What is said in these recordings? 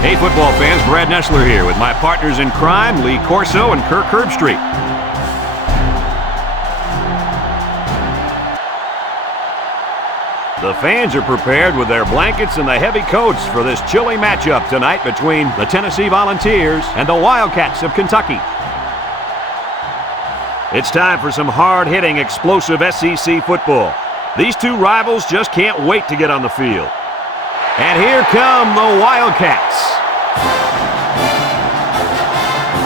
Hey, football fans, Brad Nessler here with my partners in crime, Lee Corso and Kirk Herbstreit. The fans are prepared with their blankets and the heavy coats for this chilly matchup tonight between the Tennessee Volunteers and the Wildcats of Kentucky. It's time for some hard-hitting, explosive SEC football. These two rivals just can't wait to get on the field. And here come the Wildcats.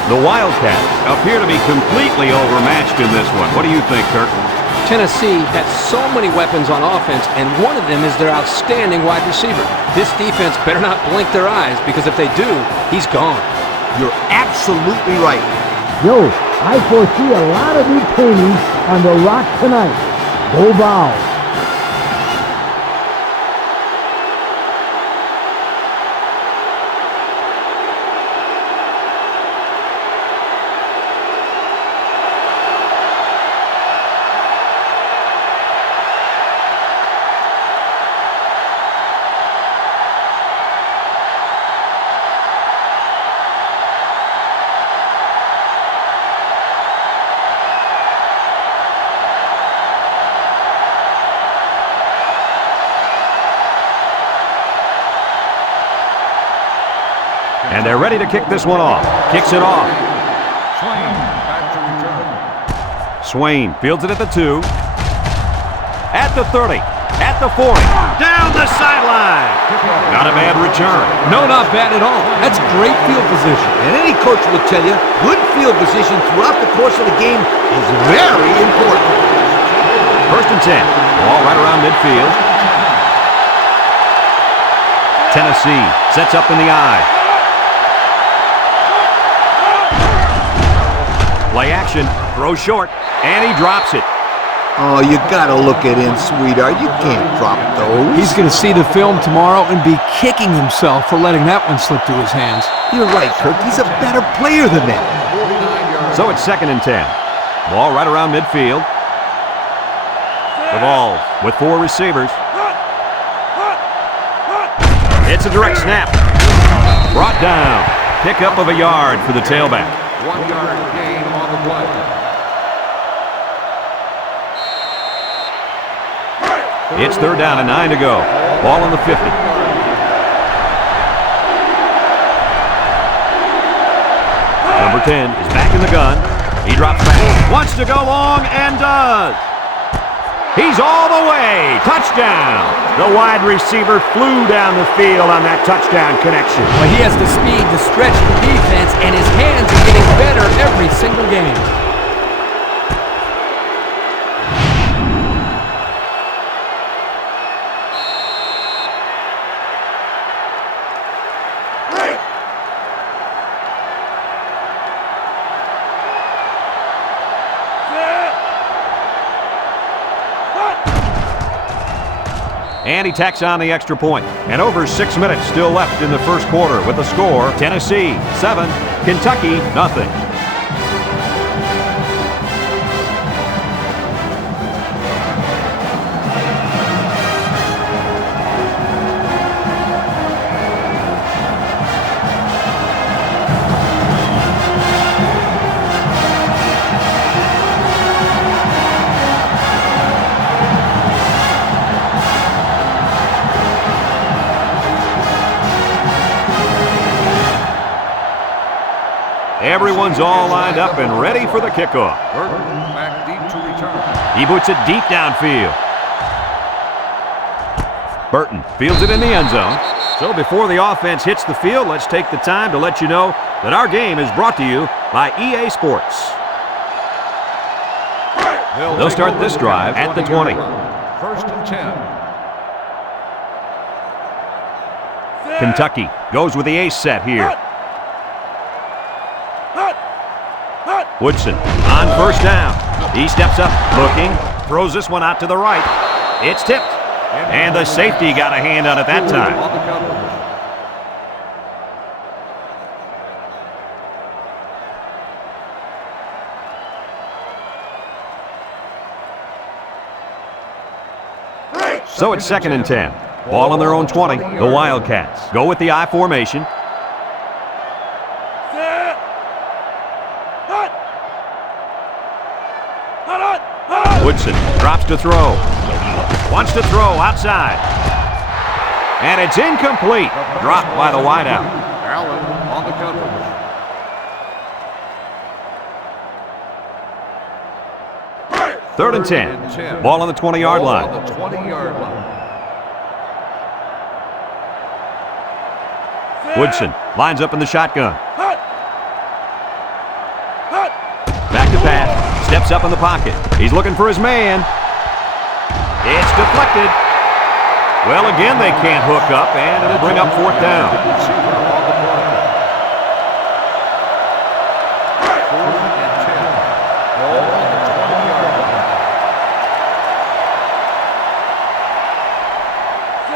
The Wildcats appear to be completely overmatched in this one. What do you think, Kirk? Tennessee has so many weapons on offense, and one of them is their outstanding wide receiver. This defense better not blink their eyes, because if they do, he's gone. You're absolutely right. Yo, I foresee a lot of new paintings on the rock tonight. Go Vols. And they're ready to kick this one off. Kicks it off. Swain back to return. Swain fields it at the 2. At the 30. At the 40. Down the sideline. Not a bad return. No, not bad at all. That's great field position. And any coach will tell you, good field position throughout the course of the game is very important. 1st and 10. Ball right around midfield. Tennessee sets up in the eye. Play action, throw short, and he drops it. Oh, you gotta look it in, sweetheart. You can't drop those. He's going to see the film tomorrow and be kicking himself for letting that one slip through his hands. You're right, Kirk. He's a better player than that. So it's 2nd and 10. Ball right around midfield. The Vols with 4 receivers. It's a direct snap. Brought down. Pickup of a yard for the tailback. 1-yard gain on the play. It's 3rd down and 9 to go. Ball on the 50. Number 10 is back in the gun. He drops back. Wants to go long and does. He's all the way. Touchdown. The wide receiver flew down the field on that touchdown connection. But he has the speed to stretch the defense, and his hands are getting better every single game. And he tacks on the extra point. And over 6 minutes still left in the first quarter with the score, Tennessee 7, Kentucky nothing. Everyone's all lined up and ready for the kickoff. Burton back deep to return. He boots it deep downfield. Burton fields it in the end zone. So before the offense hits the field, let's take the time to let you know that our game is brought to you by EA Sports. They'll start this drive at the 20. 1st and 10. Kentucky goes with the ace set here. Woodson on 1st down. He steps up, looking, throws this one out to the right. It's tipped, and the safety got a hand on it that time. On the coverage. So it's 2nd and 10. Ball on their own 20. The Wildcats go with the I formation. Woodson drops to throw. Wants to throw outside. And it's incomplete. Dropped by the wideout. Allen on the coverage. Third and 10. Ball on the 20-yard line. On the 20-yard line. Woodson lines up in the shotgun. Back to pass. Steps up in the pocket. He's looking for his man. It's deflected. Well, again, they can't hook up, and it'll bring up fourth down.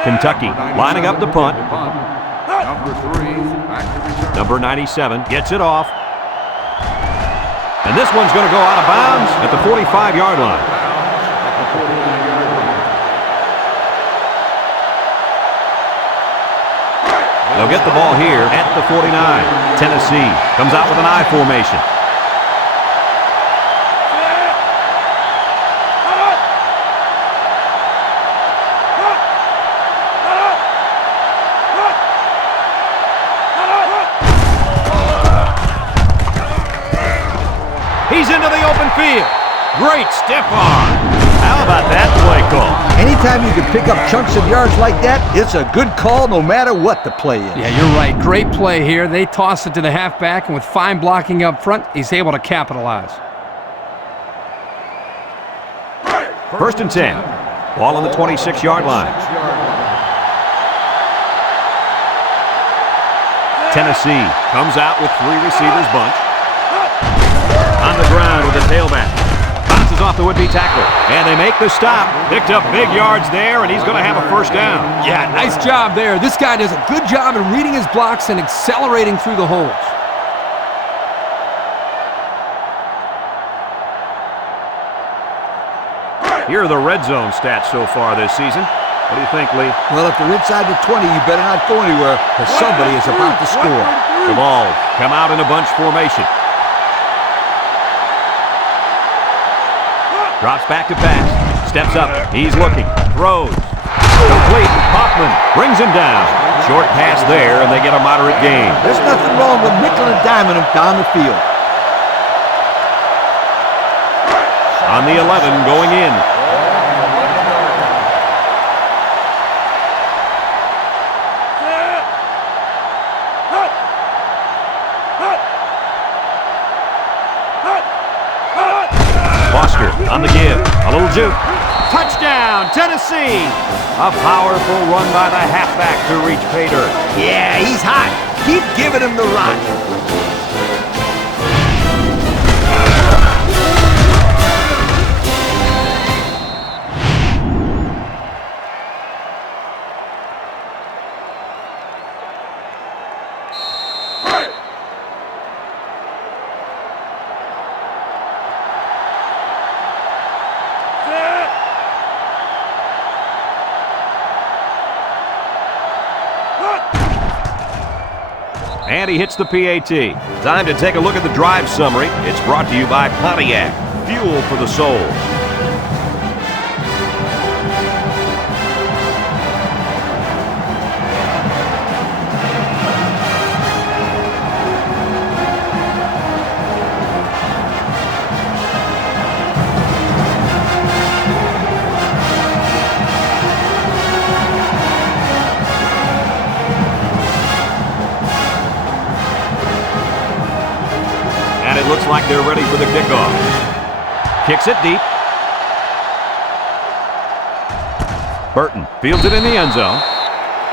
Kentucky lining up the punt. Number 3, back to return. Number 97 gets it off. And this one's going to go out of bounds at the 45-yard line. They'll get the ball here at the 49. Tennessee comes out with an I formation. He's into the open field. Great stiff arm. How about that play call? Anytime you can pick up chunks of yards like that, it's a good call no matter what the play is. Yeah, you're right. Great play here. They toss it to the halfback, and with fine blocking up front, he's able to capitalize. First and 10. Ball on the 26-yard line. Tennessee comes out with 3 receivers bunch. On the ground with the tailback. Bounces off the would-be tackler. And they make the stop. Picked up big yards there, and he's going to have a first down. Yeah, nice job there. This guy does a good job in reading his blocks and accelerating through the holes. Here are the red zone stats so far this season. What do you think, Lee? Well, if they're inside the 20, you better not go anywhere, because somebody is about to score. The Vols come out in a bunch formation. Drops back to pass. Steps up. He's looking. Throws. Complete. Hoffman brings him down. Short pass there, and they get a moderate gain. There's nothing wrong with nickel and diming him down the field. On the 11 going in. Foster on the give. A little juke. Touchdown, Tennessee! A powerful run by the halfback to reach pay dirt. Yeah, he's hot. Keep giving him the rock. And he hits the PAT. Time to take a look at the drive summary. It's brought to you by Pontiac. Fuel for the soul. It looks like they're ready for the kickoff. Kicks it deep. Burton fields it in the end zone.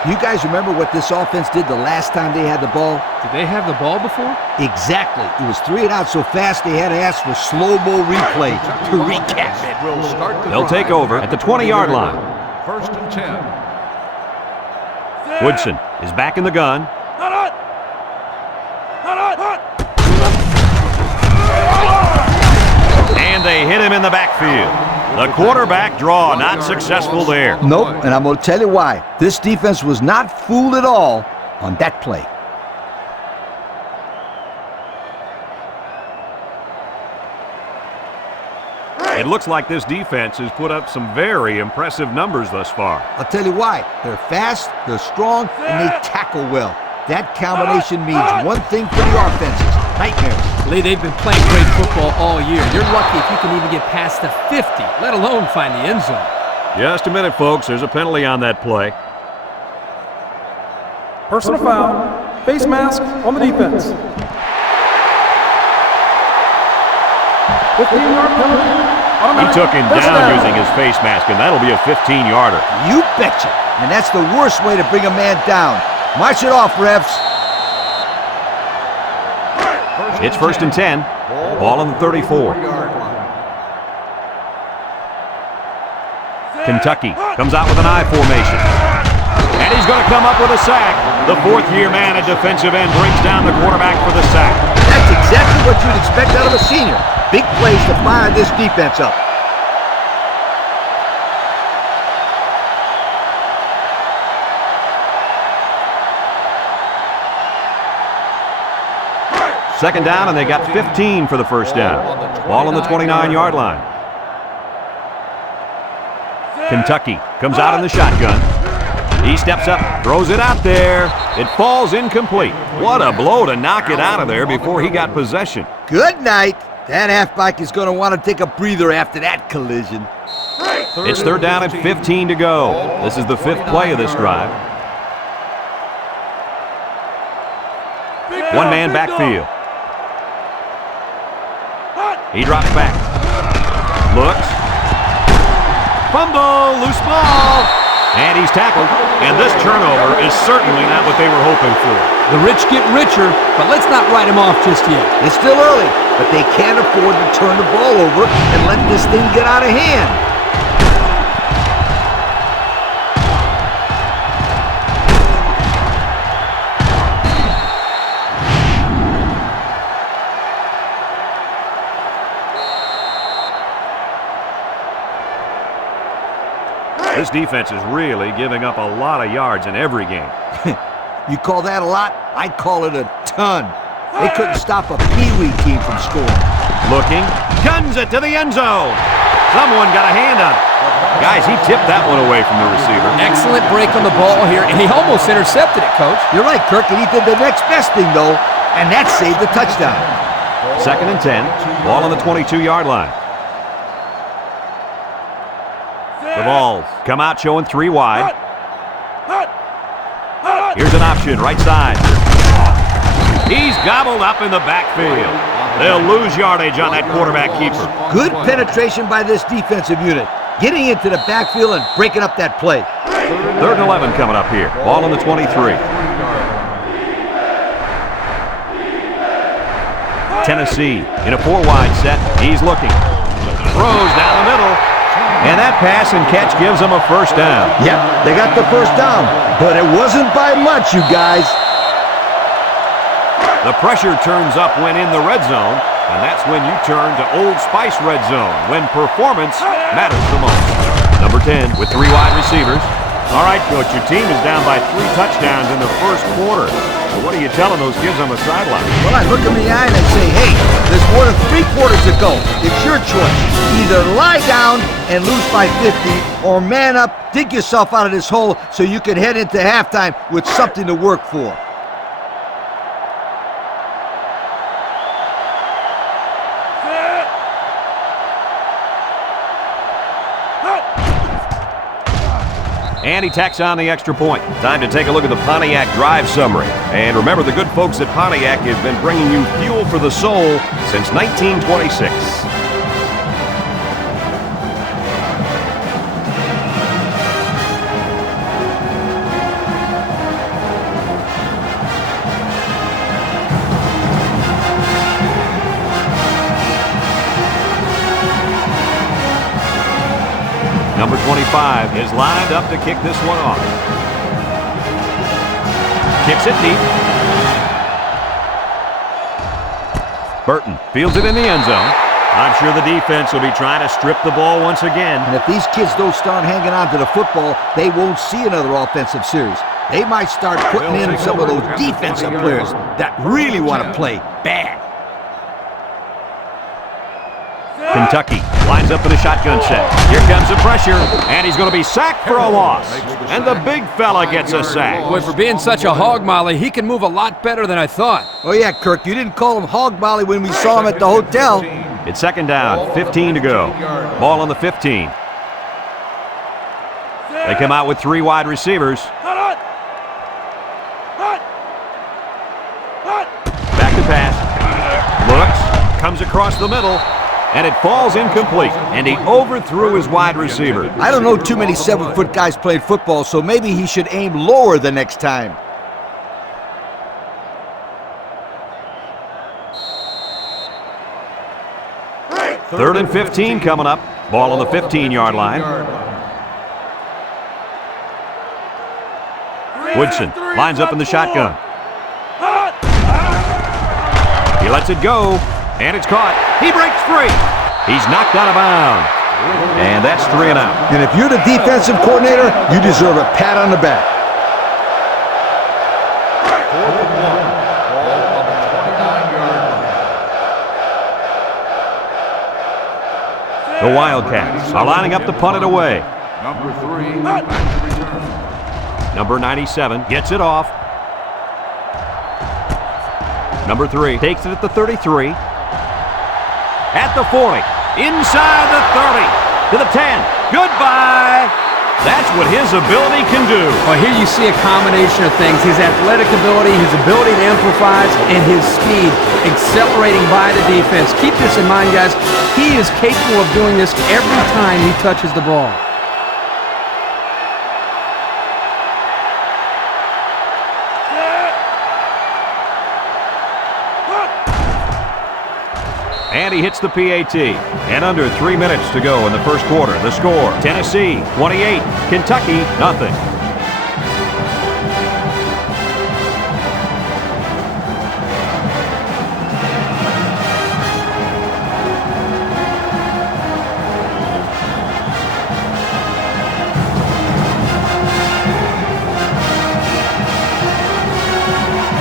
You guys remember what this offense did the last time they had the ball? Did they have the ball before? Exactly. It was 3 and out so fast they had to ask for slow-mo replay to recap it. Will start the They'll take drive over at the 20-yard line. First and 10. Woodson is back in the gun. And they hit him in the backfield. The quarterback draw not successful there. Nope, and I'm going to tell you why. This defense was not fooled at all on that play. It looks like this defense has put up some very impressive numbers thus far. I'll tell you why. They're fast, they're strong, and they tackle well. That combination means one thing for the offenses: nightmares. Lee, they've been playing great football all year. You're lucky if you can even get past the 50, let alone find the end zone. Just a minute, folks. There's a penalty on that play. Personal foul, face mask on the defense. 15-yard penalty. He took him down using his face mask, and that'll be a 15-yarder. You betcha. And that's the worst way to bring a man down. March it off, refs. It's 1st and 10. Ball on the 34. Kentucky comes out with an I formation. And he's going to come up with a sack. The fourth-year man at defensive end brings down the quarterback for the sack. That's exactly what you'd expect out of a senior. Big plays to fire this defense up. Second down, and they got 15 for the first down. Ball on the 29-yard line. Kentucky comes out in the shotgun. He steps up, throws it out there. It falls incomplete. What a blow to knock it out of there before he got possession. Good night. That halfback is going to want to take a breather after that collision. It's 3rd down and 15 to go. This is the 5th play of this drive. One-man backfield. He drops back. Looks. Fumble, loose ball. And he's tackled. And this turnover is certainly not what they were hoping for. The rich get richer, but let's not write him off just yet. It's still early, but they can't afford to turn the ball over and let this thing get out of hand. This defense is really giving up a lot of yards in every game. You call that a lot? I call it a ton. They couldn't stop a peewee team from scoring. Looking, guns it to the end zone. Someone got a hand on it. Guys, he tipped that one away from the receiver. Excellent break on the ball here, and he almost intercepted it, Coach. You're right, Kirk, and he did the next best thing, though, and that saved the touchdown. 2nd and 10. Ball on the 22-yard line. The Vols come out showing 3 wide. Here's an option, right side. He's gobbled up in the backfield. They'll lose yardage on that quarterback keeper. Good penetration by this defensive unit, getting into the backfield and breaking up that play. 3rd and 11 coming up here. Ball on the 23. Tennessee in a 4-wide set. He's looking. Throws down the middle. And that pass and catch gives them a first down. Yep, they got the first down, but it wasn't by much, you guys. The pressure turns up when in the red zone, and that's when you turn to Old Spice Red Zone, when performance matters the most. Number 10 with 3 wide receivers. All right, Coach, your team is down by 3 touchdowns in the first quarter. So what are you telling those kids on the sideline? Well, I look them in the eye and I say, hey, there's more than 3 quarters to go. It's your choice. Either lie down and lose by 50, or man up, dig yourself out of this hole so you can head into halftime with something to work for. And he tacks on the extra point. Time to take a look at the Pontiac drive summary. And remember, the good folks at Pontiac have been bringing you fuel for the soul since 1926. Number 25 is lined up to kick this one off. Kicks it deep. Burton fields it in the end zone. I'm sure the defense will be trying to strip the ball once again. And if these kids don't start hanging on to the football, they won't see another offensive series. They might start putting in some of those defensive players that really want to play bad. Kentucky lines up in a shotgun set. Here comes the pressure, and he's going to be sacked for a loss. And the big fella gets a sack. Boy, for being such a hog molly, he can move a lot better than I thought. Oh, yeah, Kirk, you didn't call him Hog Molly when we saw him at the hotel. It's second down, 15 to go. Ball on the 15. They come out with 3 wide receivers. Back to pass. Looks, comes across the middle, and it falls incomplete. And he overthrew his wide receiver. I don't know too many 7-foot guys playing football, so maybe he should aim lower the next time. Third and 15 coming up. Ball on the 15-yard line. Woodson lines up in the shotgun. He lets it go, and it's caught. He breaks free. He's knocked out of bounds. And that's 3 and out. And if you're the defensive coordinator, you deserve a pat on the back. The Wildcats are lining up to punt it away. Number 3, back to return. Number 97 gets it off. Number 3 takes it at the 33. At the 40. Inside the 30. To the 10. Goodbye. That's what his ability can do. Well, here you see a combination of things. His athletic ability, his ability to improvise, and his speed accelerating by the defense. Keep this in mind, guys. He is capable of doing this every time he touches the ball. And he hits the PAT. And under 3 minutes to go in the first quarter. The score, Tennessee 28, Kentucky nothing.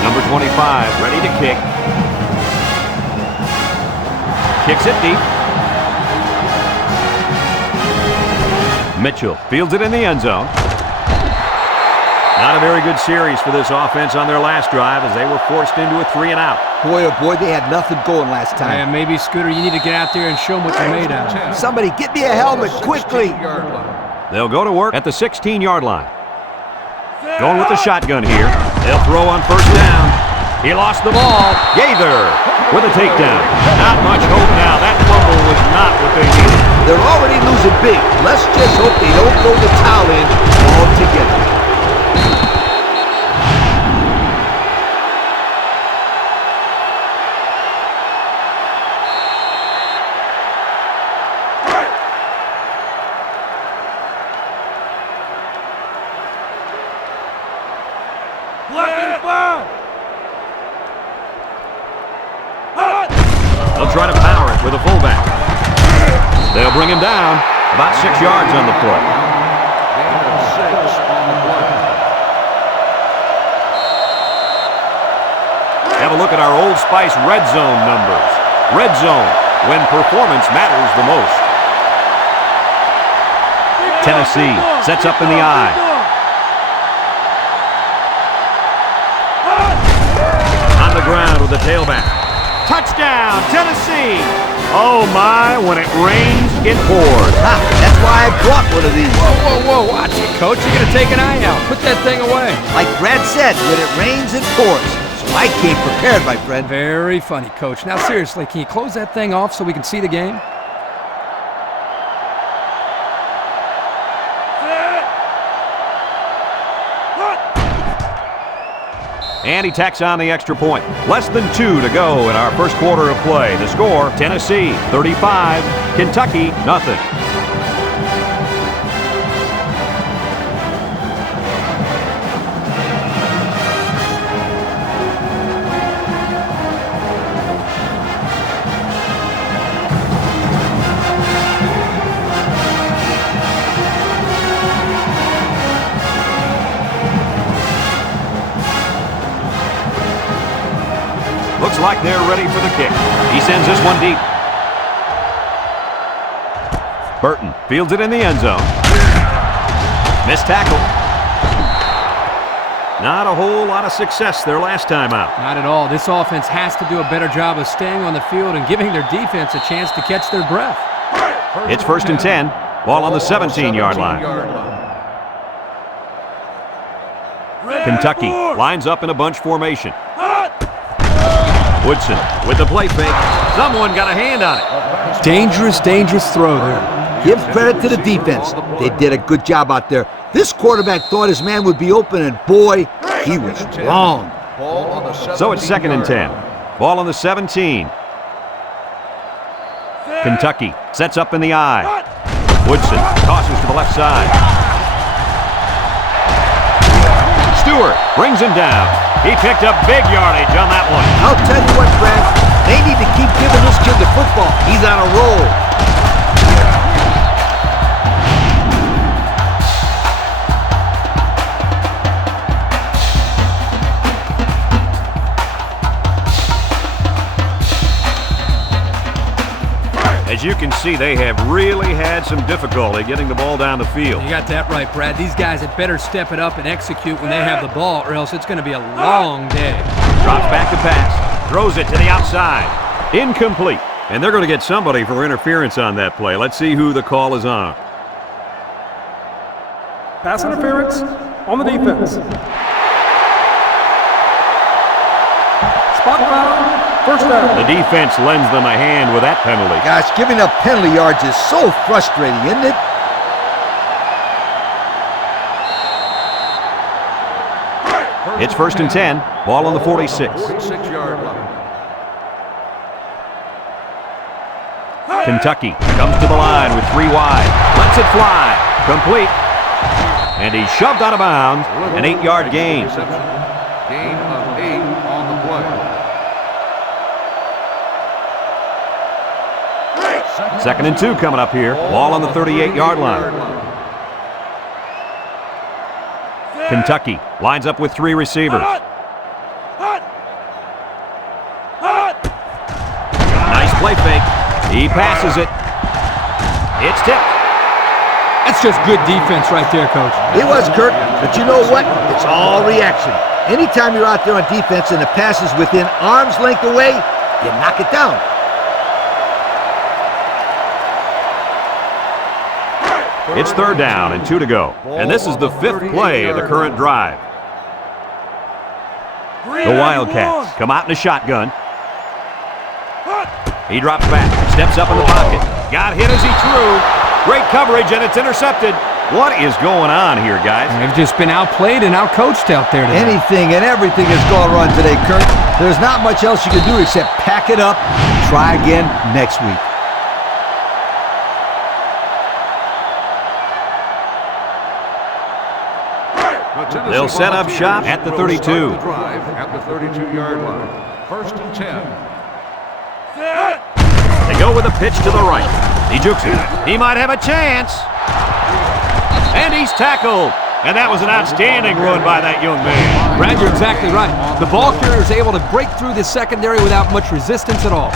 Number 25, ready to kick. Kicks it deep. Mitchell fields it in the end zone. Not a very good series for this offense on their last drive as they were forced into a 3 and out. Boy, oh boy, they had nothing going last time. Yeah, maybe, Scooter, you need to get out there and show them what you're made of. Somebody get me a helmet quickly. They'll go to work at the 16-yard line. Going with the shotgun here. They'll throw on first down. He lost the ball. Gaither with a takedown. Not much hope now. That fumble was not what they needed. They're already losing big. Let's just hope they don't throw the towel in altogether. They'll try to power it with a fullback. They'll bring him down. About 6 yards on the play. Gain of 6 on the play. Have a look at our Old Spice red zone numbers. Red zone, when performance matters the most. Tennessee sets up in the eye. On the ground with the tailback. Touchdown, Tennessee! Oh my, when it rains, it pours. Ha, that's why I brought one of these. Whoa, watch it, Coach. You're going to take an eye out. Put that thing away. Like Brad said, when it rains, it pours. So I came prepared, my friend. Very funny, Coach. Now, seriously, can you close that thing off so we can see the game? And he tacks on the extra point. Less than 2 to go in our first quarter of play. The score, Tennessee 35, Kentucky nothing. Looks like they're ready for the kick. He sends this one deep. Burton fields it in the end zone. Missed tackle. Not a whole lot of success their last time out. Not at all. This offense has to do a better job of staying on the field and giving their defense a chance to catch their breath. It's 1st and 10. Ball on the 17-yard line. Kentucky lines up in a bunch formation. Woodson with the play fake. Someone got a hand on it. Dangerous, dangerous throw there. Give credit to the defense. They did a good job out there. This quarterback thought his man would be open, and boy, he was wrong. So it's 2nd and 10. Ball on the 17. Kentucky sets up in the eye. Woodson tosses to the left side. Stewart brings him down. He picked up big yardage on that one. I'll tell you what, Brad, they need to keep giving this kid the football. He's on a roll. As you can see, they have really had some difficulty getting the ball down the field. You got that right, Brad. These guys had better step it up and execute when they have the ball, or else it's going to be a long day. Drops back to pass. Throws it to the outside. Incomplete. And they're going to get somebody for interference on that play. Let's see who the call is on. Pass interference on the defense. Spot foul. First down. The defense lends them a hand with that penalty. Gosh, giving up penalty yards is so frustrating, isn't it? It's 1st and 10. Ball on the 46. 46-yard line. Kentucky comes to the line with 3 wide. Lets it fly. Complete. And he's shoved out of bounds. An 8-yard gain. Gain of 8 on the play. 2nd and 2 coming up here. Ball on the 38-yard line. Kentucky lines up with 3 receivers. Nice play fake. He passes it. It's tipped. That's just good defense right there, Coach. It was, Kurt, but you know what? It's all reaction. Anytime you're out there on defense and the pass is within arm's length away, you knock it down. It's 3rd down and 2 to go. And this is the 5th play of the current drive. The Wildcats come out in a shotgun. He drops back, steps up in the pocket. Got hit as he threw. Great coverage, and it's intercepted. What is going on here, guys? They've just been outplayed and outcoached out there today. Anything and everything has gone wrong today, Kurt. There's not much else you can do except pack it up and try again next week. They'll set up shop at the 32. Drive at the 32-yard line. 1st and 10. They go with a pitch to the right. He jukes it. He might have a chance. And he's tackled. And that was an outstanding run by that young man. Brad, you're exactly right. The ball carrier is able to break through the secondary without much resistance at all.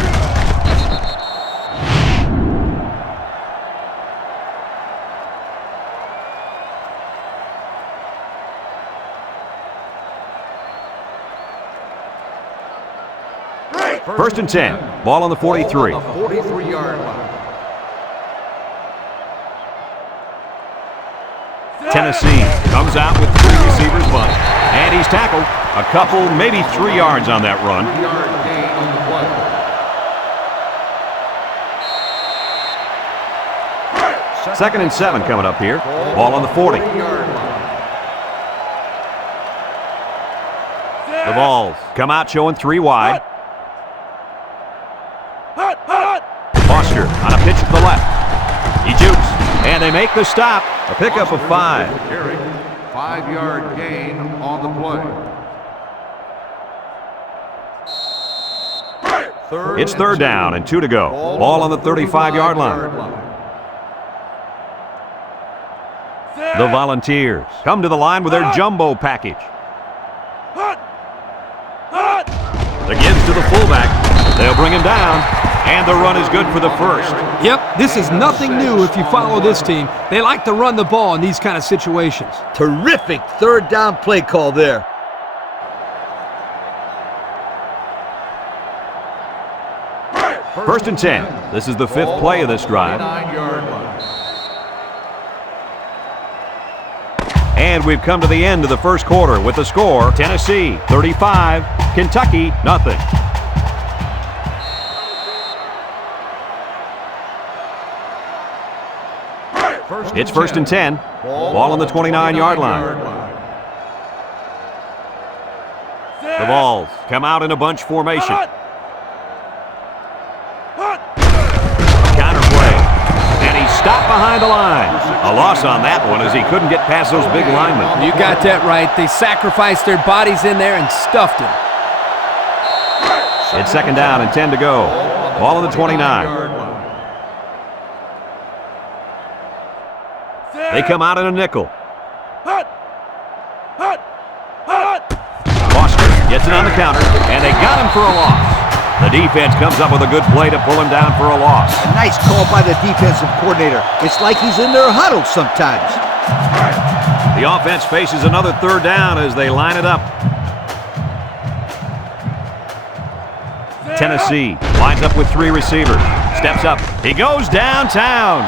First and 10. Ball on the 43. 43-yard line. Tennessee comes out with 3 receivers bunt. And he's tackled. A couple, maybe 3 yards on that run. 3-yard gain on the play. 2nd and 7 coming up here. Ball on the 40. 40-yard line. The Vols come out showing 3 wide. Foster on a pitch to the left. He jukes, and they make the stop. A pickup of 5. 5-yard gain on the play. It's 3rd down and 2 to go. Ball on the 35-yard line. The Volunteers come to the line with their jumbo package. The gives to the fullback. They'll bring him down, And the run is good for the first. Yep, this is nothing new if you follow this team. They like to run the ball in these kind of situations. Terrific third down play call there. First and 10. This is the 5th play of this drive. 9-yard line. And we've come to the end of the first quarter with the score, Tennessee 35, Kentucky nothing. It's first and 10. Ball on the 29-yard line. The Vols come out in a bunch formation. Counter play. And he's stopped behind the line. A loss on that one as he couldn't get past those big linemen. You got that right. They sacrificed their bodies in there and stuffed him. It's second down and 10 to go. Ball on the 29. They come out in a nickel. Foster gets it on the counter, and they got him for a loss. The defense comes up with a good play to pull him down for a loss. A nice call by the defensive coordinator. It's like he's in their huddle sometimes. The offense faces another third down as they line it up. Tennessee lines up with 3 receivers. Steps up. He goes downtown.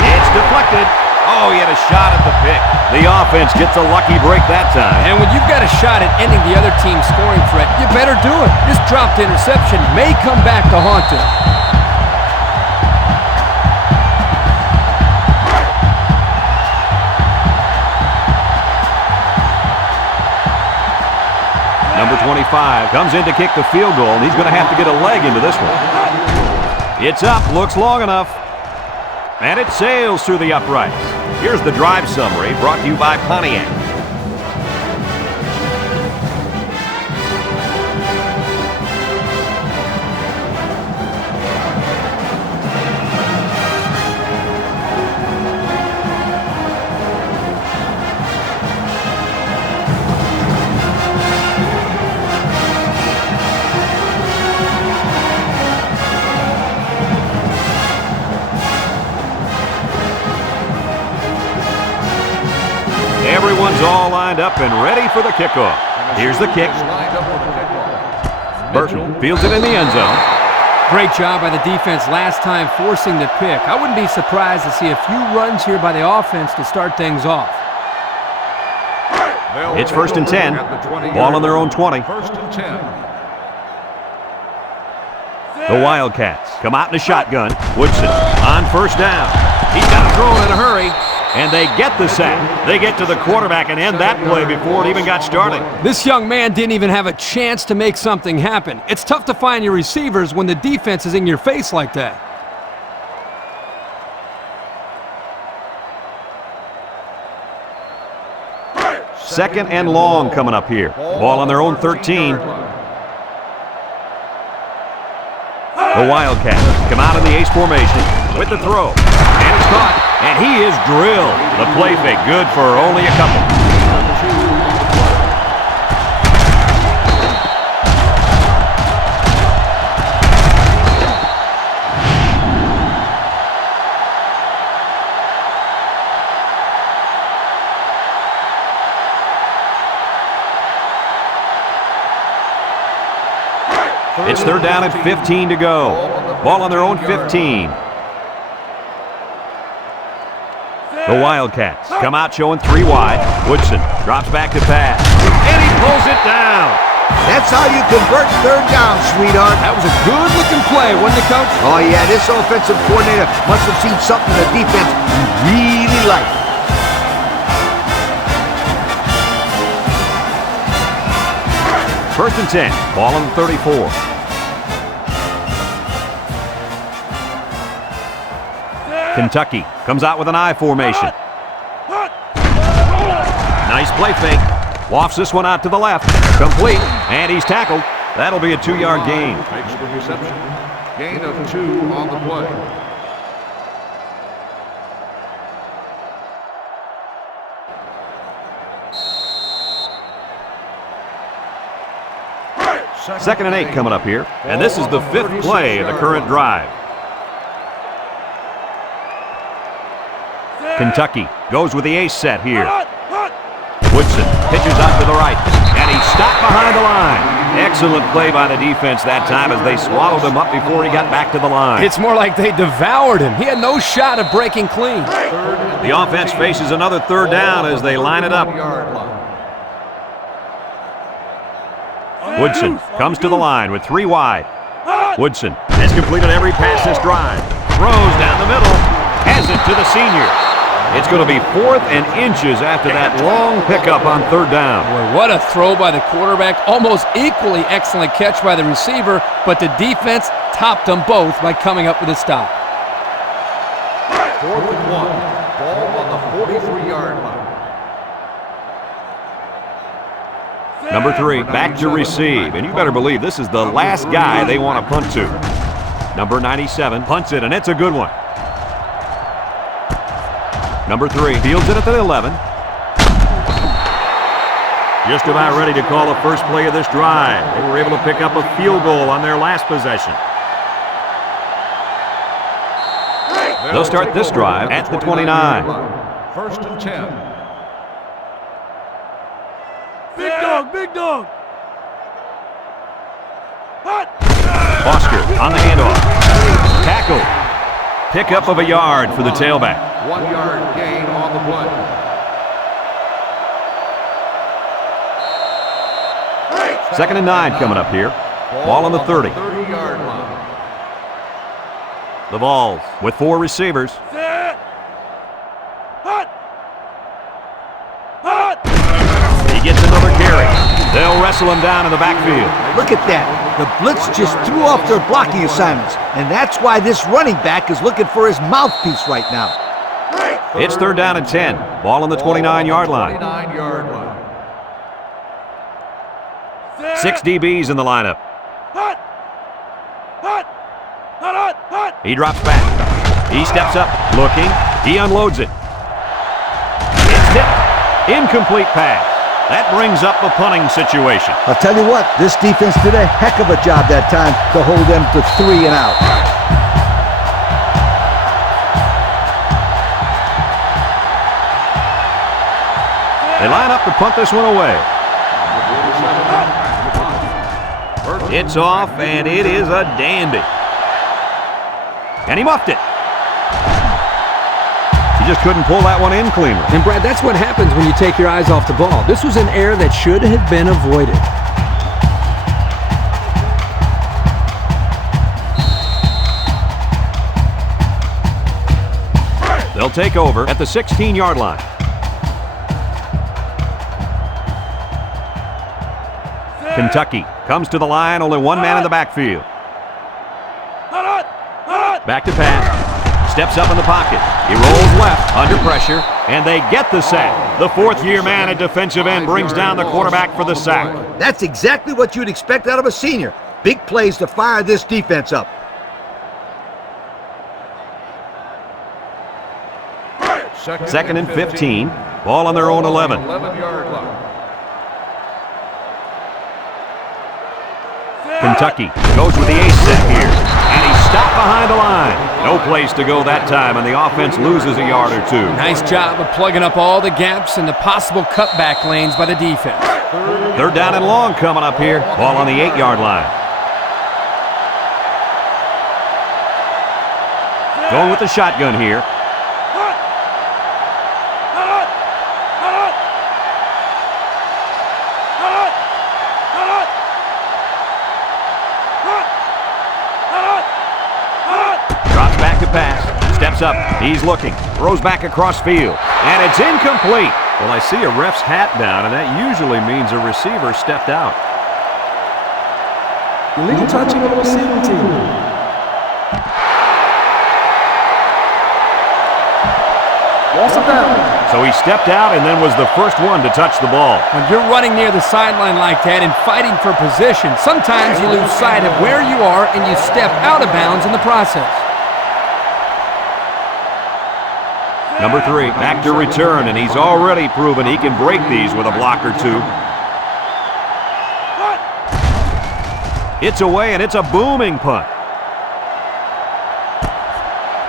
It's deflected. Oh, he had a shot at the pick. The offense gets a lucky break that time. And when you've got a shot at ending the other team's scoring threat, you better do it. This dropped interception may come back to haunt him. Number 25 comes in to kick the field goal, and he's going to have to get a leg into this one. It's up, looks long enough. And it sails through the uprights. Here's the drive summary brought to you by Pontiac. Everyone's all lined up and ready for the kickoff. Here's the kick. Burton fields it in the end zone. Great job by the defense last time forcing the pick. I wouldn't be surprised to see a few runs here by the offense to start things off. It's first and 10. Ball on their own 20. First and 10. The Wildcats come out in a shotgun. Woodson on first down. He's got to throw it in a hurry. And they get the sack. They get to the quarterback and end that play before it even got started. This young man didn't even have a chance to make something happen. It's tough to find your receivers when the defense is in your face like that. Second and long coming up here. Ball on their own 13. The Wildcats come out in the ace formation with the throw. And it's caught. And he is drilled. The play fake good for only a couple. It's third down and 15 to go. Ball on their own 15. The Wildcats come out showing 3 wide. Woodson drops back to pass. And he pulls it down. That's how you convert third down, sweetheart. That was a good-looking play, wasn't it, Coach? Oh, yeah, this offensive coordinator must have seen something in the defense he really liked. First and 10. Ball on the 34. Kentucky comes out with an I formation. Nice play fake. Wafts this one out to the left. Complete. And he's tackled. That'll be a 2-yard gain. Makes the reception. Gain of 2 on the play. 2nd and 8 coming up here. And this is the 5th play of the current drive. Kentucky goes with the ace set here. Woodson pitches out to the right, and he's stopped behind the line. Excellent play by the defense that time as they swallowed him up before he got back to the line. It's more like they devoured him. He had no shot of breaking clean. The offense faces another 3rd down as they line it up. Woodson comes to the line with 3 wide. Woodson has completed every pass this drive. Throws down the middle. Has it to the senior. It's going to be 4th and inches after that long pickup on 3rd down. Boy, what a throw by the quarterback. Almost equally excellent catch by the receiver, but the defense topped them both by coming up with a stop. 4th and 1. Ball on the 43-yard line. Number 3, back to receive. And you better believe this is the last guy they want to punt to. Number 97 punts it, and it's a good one. Number 3 fields it at the 11. Just about ready to call the first play of this drive. They were able to pick up a field goal on their last possession. They'll start this drive at the 29. 1st and 10. Big dog. Foster on the handoff. Tackle. Pickup of a yard for the tailback. 1-yard gain on the play. Second and 9 coming up here. Ball on the 30. 30-yard line. The Vols with 4 receivers. He gets another carry. They'll wrestle him down in the backfield. Look at that. The blitz just threw off their blocking assignments, and that's why this running back is looking for his mouthpiece right now. It's 3rd down and 10. Ball on the 29-yard line. 29-yard line. 6 DBs in the lineup. He drops back. He steps up, looking. He unloads it. It's tipped. Incomplete pass. That brings up the punting situation. I'll tell you what, this defense did a heck of a job that time to hold them to 3 and out. They line up to punt this one away. It's off, and it is a dandy. And he muffed it. He just couldn't pull that one in cleanly. And Brad, that's what happens when you take your eyes off the ball. This was an error that should have been avoided. They'll take over at the 16-yard line. Kentucky comes to the line, only 1 man in the backfield. Back to pass. Steps up in the pocket. He rolls left, under pressure, and they get the sack. The 4th-year man at defensive end brings down the quarterback for the sack. That's exactly what you'd expect out of a senior. Big plays to fire this defense up. 2nd and 15. Ball on their own 11. 11-yard line. Kentucky goes with the ace set here, and he's stopped behind the line. No place to go that time, and the offense loses a yard or 2. Nice job of plugging up all the gaps and the possible cutback lanes by the defense. 3rd down and long coming up here. Ball on the 8-yard line. Going with the shotgun here. Up. He's looking. Throws back across field. And it's incomplete. Well, I see a ref's hat down, and that usually means a receiver stepped out. Illegal touching on the receiving team. Loss of down. So he stepped out and then was the first one to touch the ball. When you're running near the sideline like that and fighting for position, sometimes you lose sight of where you are and you step out of bounds in the process. Number 3, back to return, and he's already proven he can break these with a block or 2. It's away, and it's a booming punt.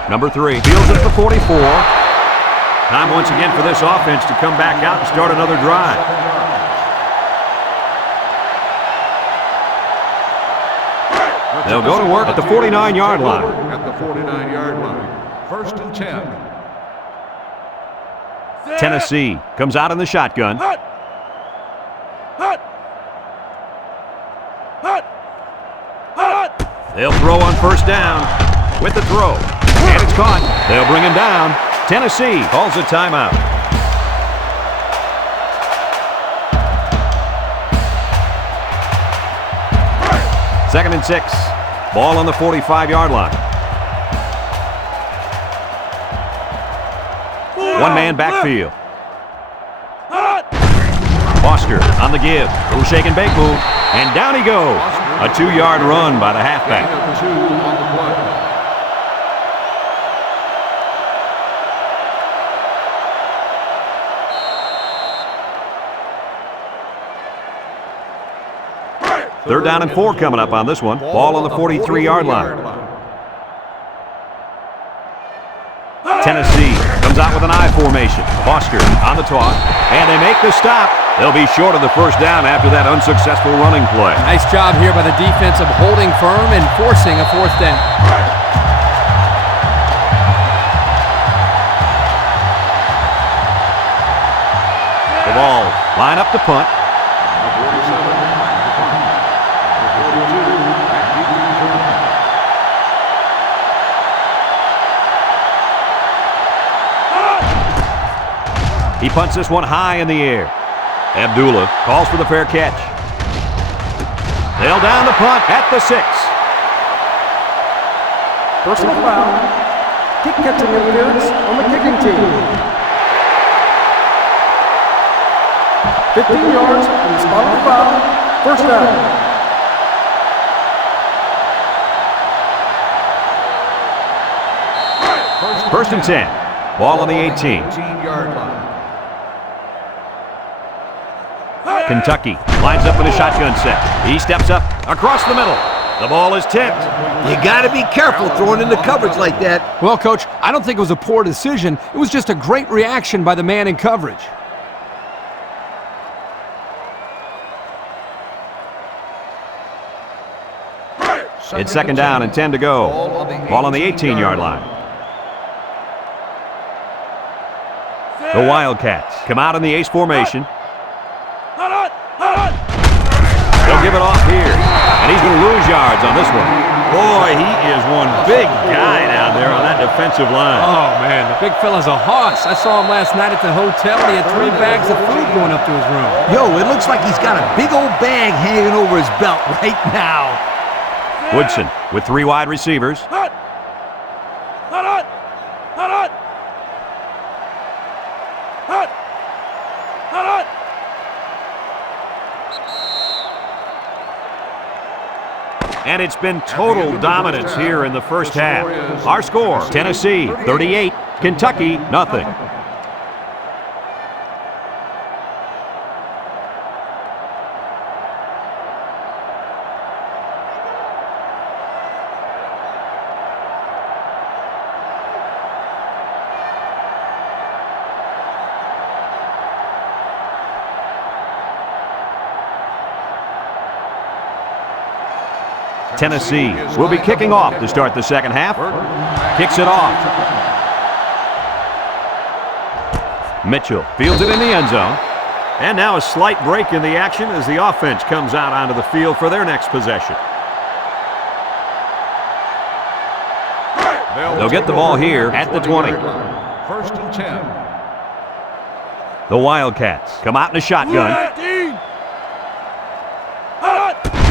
Number 3 fields at the 44. Time once again for this offense to come back out and start another drive. They'll go to work at the 49-yard line. At the 49-yard line. 1st and 10. Tennessee comes out in the shotgun. They'll throw on 1st down with the throw. And it's caught. They'll bring him down. Tennessee calls a timeout. Second and 6. Ball on the 45-yard line. One-man backfield. Foster on the give. Little shake and bake move. And down he goes. A 2-yard run by the halfback. Gain of 2 on the play. Third down and 4 coming up on this one. Ball on the 43-yard line. Tennessee comes out with an I formation. Foster on the toss, and they make the stop. They'll be short of the 1st down after that unsuccessful running play. Nice job here by the defense of holding firm and forcing a 4th down. The Vols line up to punt. The 47 to punt. The 42 at deep return. He punts this one high in the air. Abdullah calls for the fair catch. They'll down the punt at the 6. Personal foul. Kick catching interference on the kicking team. 15 yards from the spot of the foul. 1st down. First and 10. Ball on the 18. 18-yard line. Kentucky lines up in a shotgun set. He steps up across the middle. The ball is tipped. You got to be careful throwing into coverage like that. Well, Coach, I don't think it was a poor decision. It was just a great reaction by the man in coverage. It's 2nd down and 10 to go. Ball on the 18-yard line. The Wildcats come out in the ace formation. They'll give it off here, and he's going to lose yards on this one. Boy, he is one big guy down there on that defensive line. Oh, man, the big fella's a hoss. I saw him last night at the hotel, and he had 3 bags of food going up to his room. Yo, it looks like he's got a big old bag hanging over his belt right now. Woodson with 3 wide receivers. And it's been total dominance here in the 1st half. Our score, Tennessee 38, Kentucky nothing. Tennessee will be kicking off to start the 2nd half. Kicks it off. Mitchell fields it in the end zone. And now a slight break in the action as the offense comes out onto the field for their next possession. They'll get the ball here at the 20. 1st and 10. The Wildcats come out in a shotgun.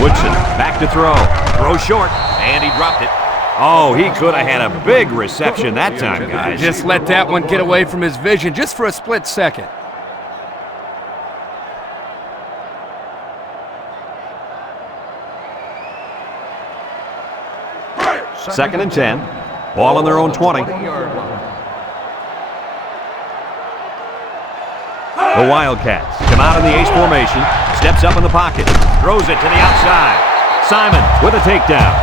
Woodson back to throw. Throw short, and he dropped it. Oh, he could have had a big reception that time, guys. Just let that one get away from his vision just for a split second. Second and 10. Ball on their own 20. The Wildcats come out in the ace formation. Steps up in the pocket. Throws it to the outside. Simon with a takedown.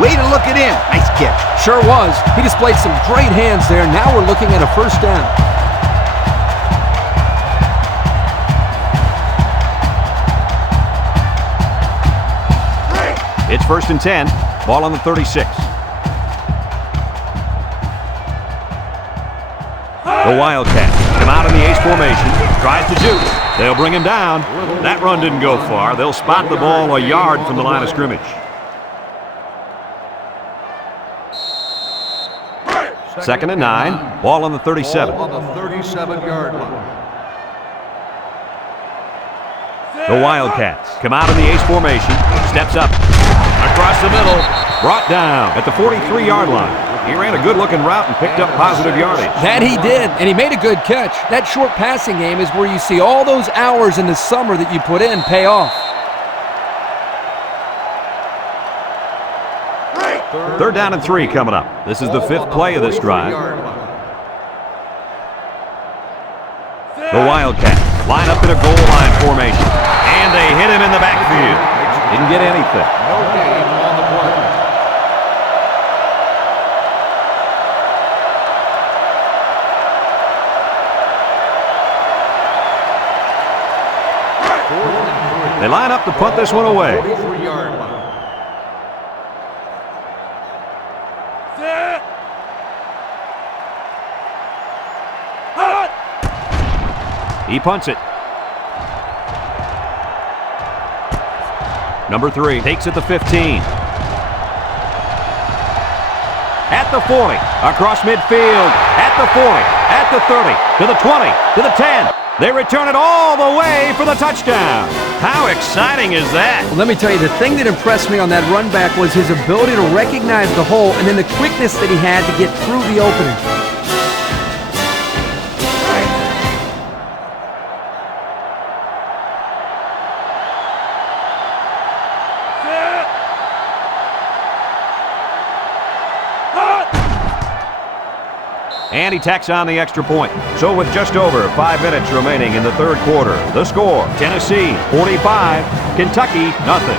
Way to look it in. Nice catch. Sure was. He displayed some great hands there. Now we're looking at a first down. It's 1st and 10. Ball on the 36. The Wildcats come out in the ace formation. Tries to shoot. They'll bring him down. That run didn't go far. They'll spot the ball a yard from the line of scrimmage. 2nd and 9. Ball on the 37. Ball on the 37-yard line. The Wildcats come out in the ace formation. Steps up. Across the middle. Brought down at the 43-yard line. He ran a good-looking route and picked up positive yardage. That he did, and he made a good catch. That short passing game is where you see all those hours in the summer that you put in pay off. 3rd down and 3 coming up. This is the 5th play of this drive. The Wildcats line up in a goal line formation, and they hit him in the backfield. Didn't get anything. No gain on the play. They line up to punt this one away. 43-yard line. He punts it. Number 3 takes it to 15. At the 40, across midfield, at the 40, at the 30, to the 20, to the 10. They return it all the way for the touchdown. How exciting is that? Well, let me tell you, the thing that impressed me on that run back was his ability to recognize the hole and then the quickness that he had to get through the opening. And he tacks on the extra point. So with just over 5 minutes remaining in the 3rd quarter, the score, Tennessee 45, Kentucky nothing.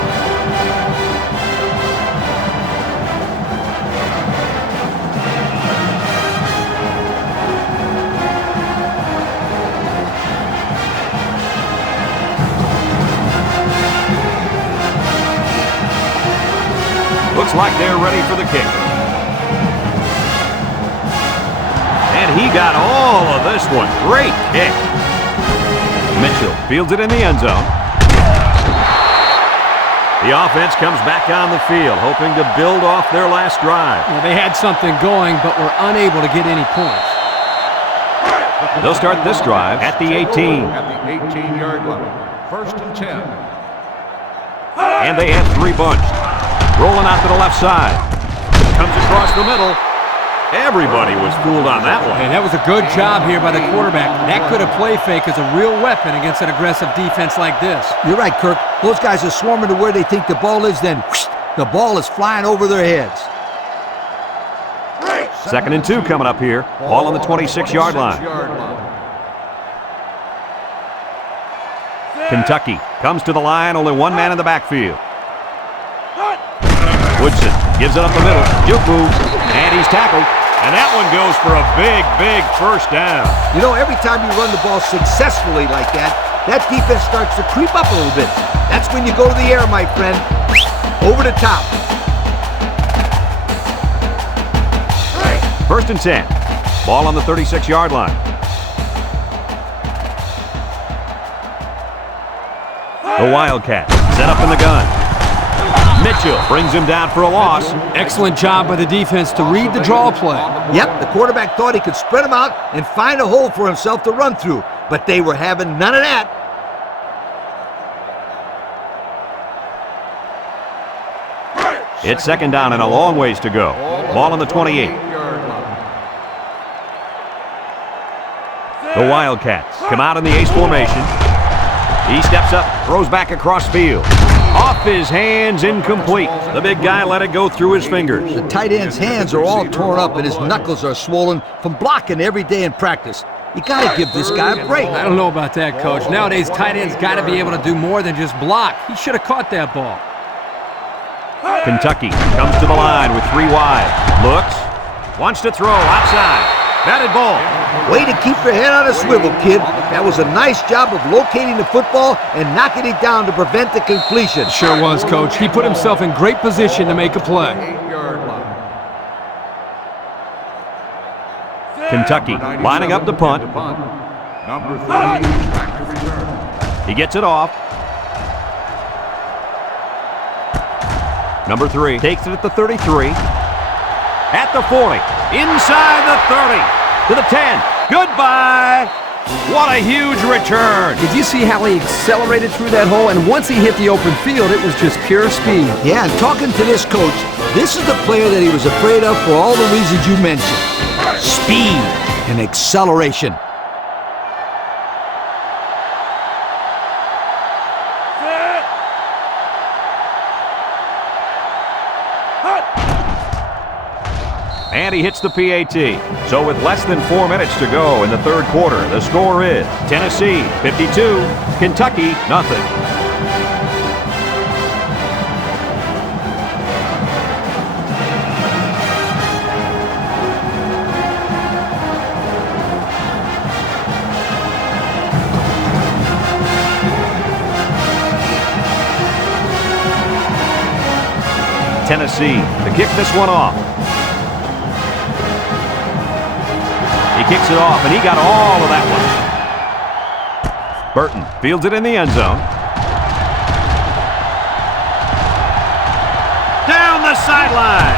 Looks like they're ready for the kick. And he got all of this one. Great kick. Mitchell fields it in the end zone. The offense comes back on the field, hoping to build off their last drive. Well, they had something going, but were unable to get any points. They'll start this drive at the 18. At the 18-yard line. 1st and 10. And they have 3 bunched. Rolling out to the left side. Comes across the middle. Everybody was fooled on that one. And that was a good job here by the quarterback. That could have play fake as a real weapon against an aggressive defense like this. You're right, Kirk. Those guys are swarming to where they think the ball is, then whoosh, the ball is flying over their heads. 2nd and 2 coming up here. Ball on the 26-yard line. Kentucky comes to the line, only one man in the backfield. Woodson gives it up the middle. Juke move, and he's tackled. And that one goes for a big, big first down. You know, every time you run the ball successfully like that, that defense starts to creep up a little bit. That's when you go to the air, my friend. Over the top. 1st and 10. Ball on the 36-yard line. The Wildcats set up in the gun. Mitchell brings him down for a loss. Excellent job by the defense to read the draw play. Yep, the quarterback thought he could spread them out and find a hole for himself to run through, but they were having none of that. It's 2nd down and a long ways to go. Ball on the 28. The Wildcats come out in the ace formation. He steps up, throws back across field. Off his hands, incomplete. The big guy let it go through his fingers. The tight end's hands are all torn up and his knuckles are swollen from blocking every day in practice. You got to give this guy a break. I don't know about that, Coach. Nowadays, tight ends got to be able to do more than just block. He should have caught that ball. Kentucky comes to the line with 3 wide. Looks. Wants to throw outside. Batted ball. Way to keep your head on a swivel, kid. That was a nice job of locating the football and knocking it down to prevent the completion. Sure was, Coach. He put himself in great position to make a play. 8-yard line. Kentucky lining up the punt. Number 3, back to return. He gets it off. Number 3 takes it at the 33. At the 40. Inside the 30. To the 10. Goodbye. What a huge return. Did you see how he accelerated through that hole? And once he hit the open field, it was just pure speed. Yeah, and talking to this coach, this is the player that he was afraid of for all the reasons you mentioned. Speed and acceleration. And he hits the PAT. So with less than 4 minutes to go in the third quarter, the score is Tennessee 52, Kentucky nothing. Tennessee to kick this one off. He kicks it off, and he got all of that one. Burton fields it in the end zone. Down the sideline.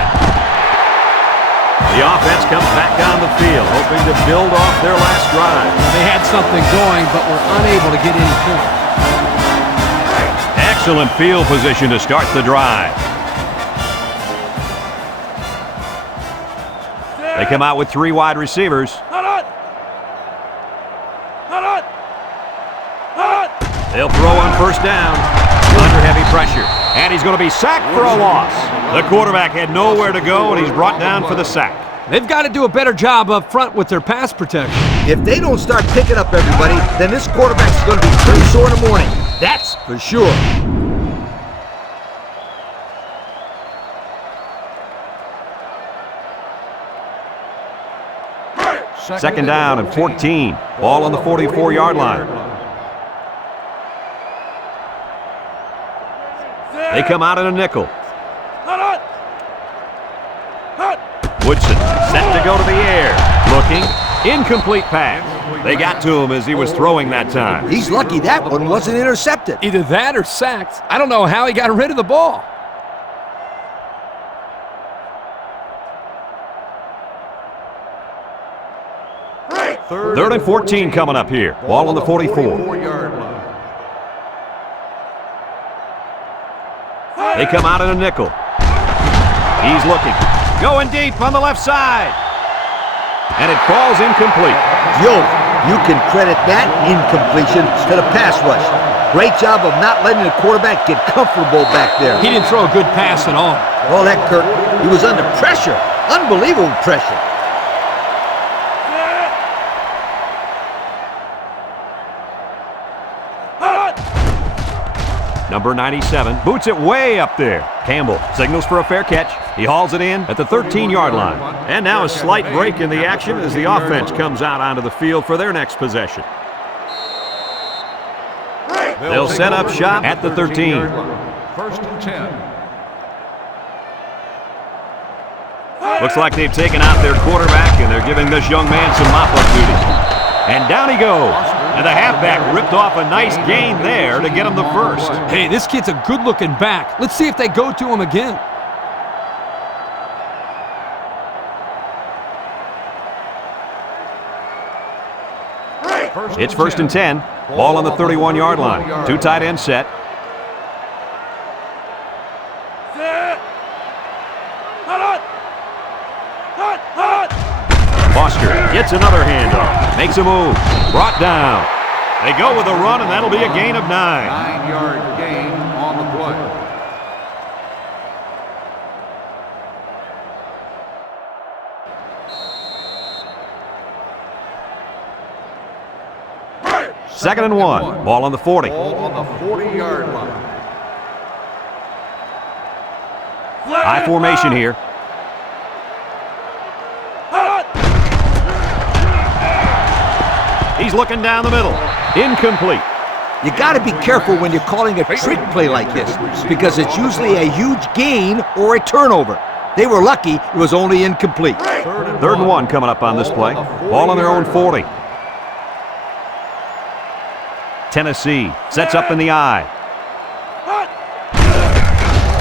The offense comes back on the field, hoping to build off their last drive. They had something going, but were unable to get any points. Excellent field position to start the drive. They come out with 3 wide receivers. They'll throw on first down. Under heavy pressure. And he's going to be sacked for a loss. The quarterback had nowhere to go, and he's brought down for the sack. They've got to do a better job up front with their pass protection. If they don't start picking up everybody, then this quarterback's going to be pretty sore in the morning. That's for sure. Second down and 14. Ball on the 44-yard line. They come out in a nickel. Woodson set to go to the air. Looking. Incomplete pass. They got to him as he was throwing that time. He's lucky that one wasn't intercepted. Either that or sacked. I don't know how he got rid of the ball. Third and 14 coming up here. Ball on the 44. 4-yard line. They come out in a nickel. He's looking. Going deep on the left side. And it falls incomplete. Yo, you can credit that incompletion to the pass rush. Great job of not letting the quarterback get comfortable back there. He didn't throw a good pass at all. All that, Kirk, he was under pressure. Unbelievable pressure. Number 97 boots it way up there. Campbell signals for a fair catch. He hauls it in at the 13-yard line. And now a slight break in the action as the offense comes out onto the field for their next possession. They'll set up shop at the 13. First and 10. Looks like they've taken out their quarterback and they're giving this young man some mop-up duties. And down he goes. And the halfback ripped off a nice gain there to get him the first. Hey, this kid's a good-looking back. Let's see if they go to him again. It's first and 10. Ball on the 31-yard line. 2 tight ends set. Foster gets another handoff. Makes a move. Brought down. They go with a run, and that'll be a gain of 9. 9-yard gain on the play. Second and 1. Ball on the 40. Ball on the 40-yard line. High formation here. He's looking down the middle. Incomplete. You got to be careful when you're calling a trick play like this because it's usually a huge gain or a turnover. They were lucky it was only incomplete. Third and 1 coming up on this play. Ball on their own 40. Tennessee sets up in the eye.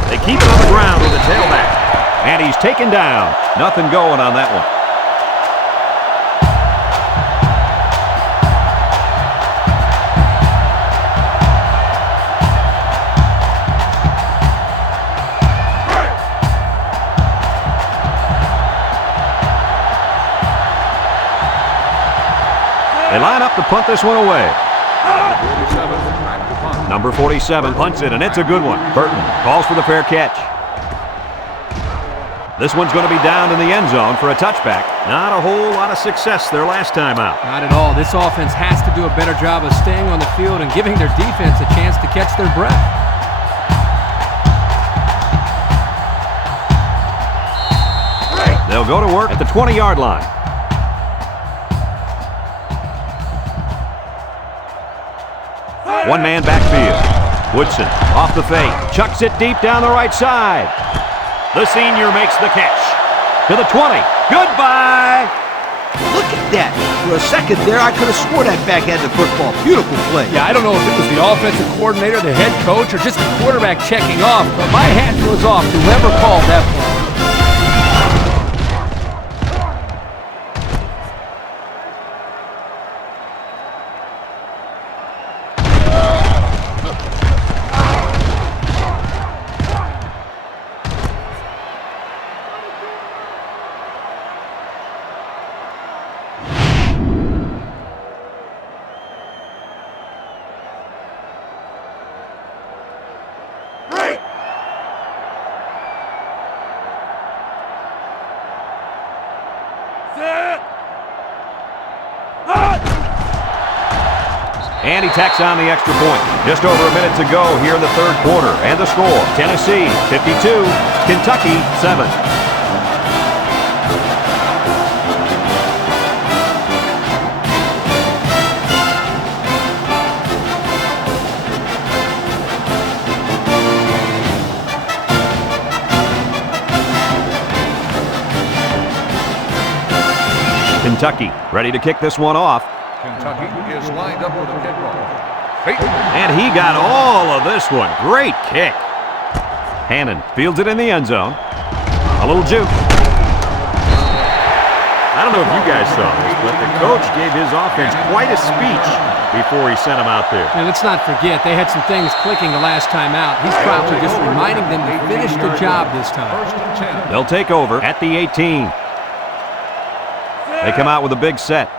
They keep it on the ground with a tailback. And he's taken down. Nothing going on that one. They line up to punt this one away. Number 47 punts it, and it's a good one. Burton calls for the fair catch. This one's going to be down in the end zone for a touchback. Not a whole lot of success their last time out. Not at all. This offense has to do a better job of staying on the field and giving their defense a chance to catch their breath. They'll go to work at the 20-yard line. One-man backfield. Woodson off the fake. Chucks it deep down the right side. The senior makes the catch. To the 20. Goodbye! Look at that. For a second there, I could have swore that back had the football. Beautiful play. Yeah, I don't know if it was the offensive coordinator, the head coach, or just the quarterback checking off, but my hat goes off to whoever called that play. And he tacks on the extra point. Just over a minute to go here in the third quarter. And the score, Tennessee 52, Kentucky 7. Kentucky ready to kick this one off. Kentucky is lined up with a kickoff. And he got all of this one. Great kick. Hannon fields it in the end zone. A little juke. I don't know if you guys saw this, but the coach gave his offense quite a speech before he sent them out there. And let's not forget, they had some things clicking the last time out. He's probably just reminding them to finish the job this time. They'll take over at the 18. They come out with a big set.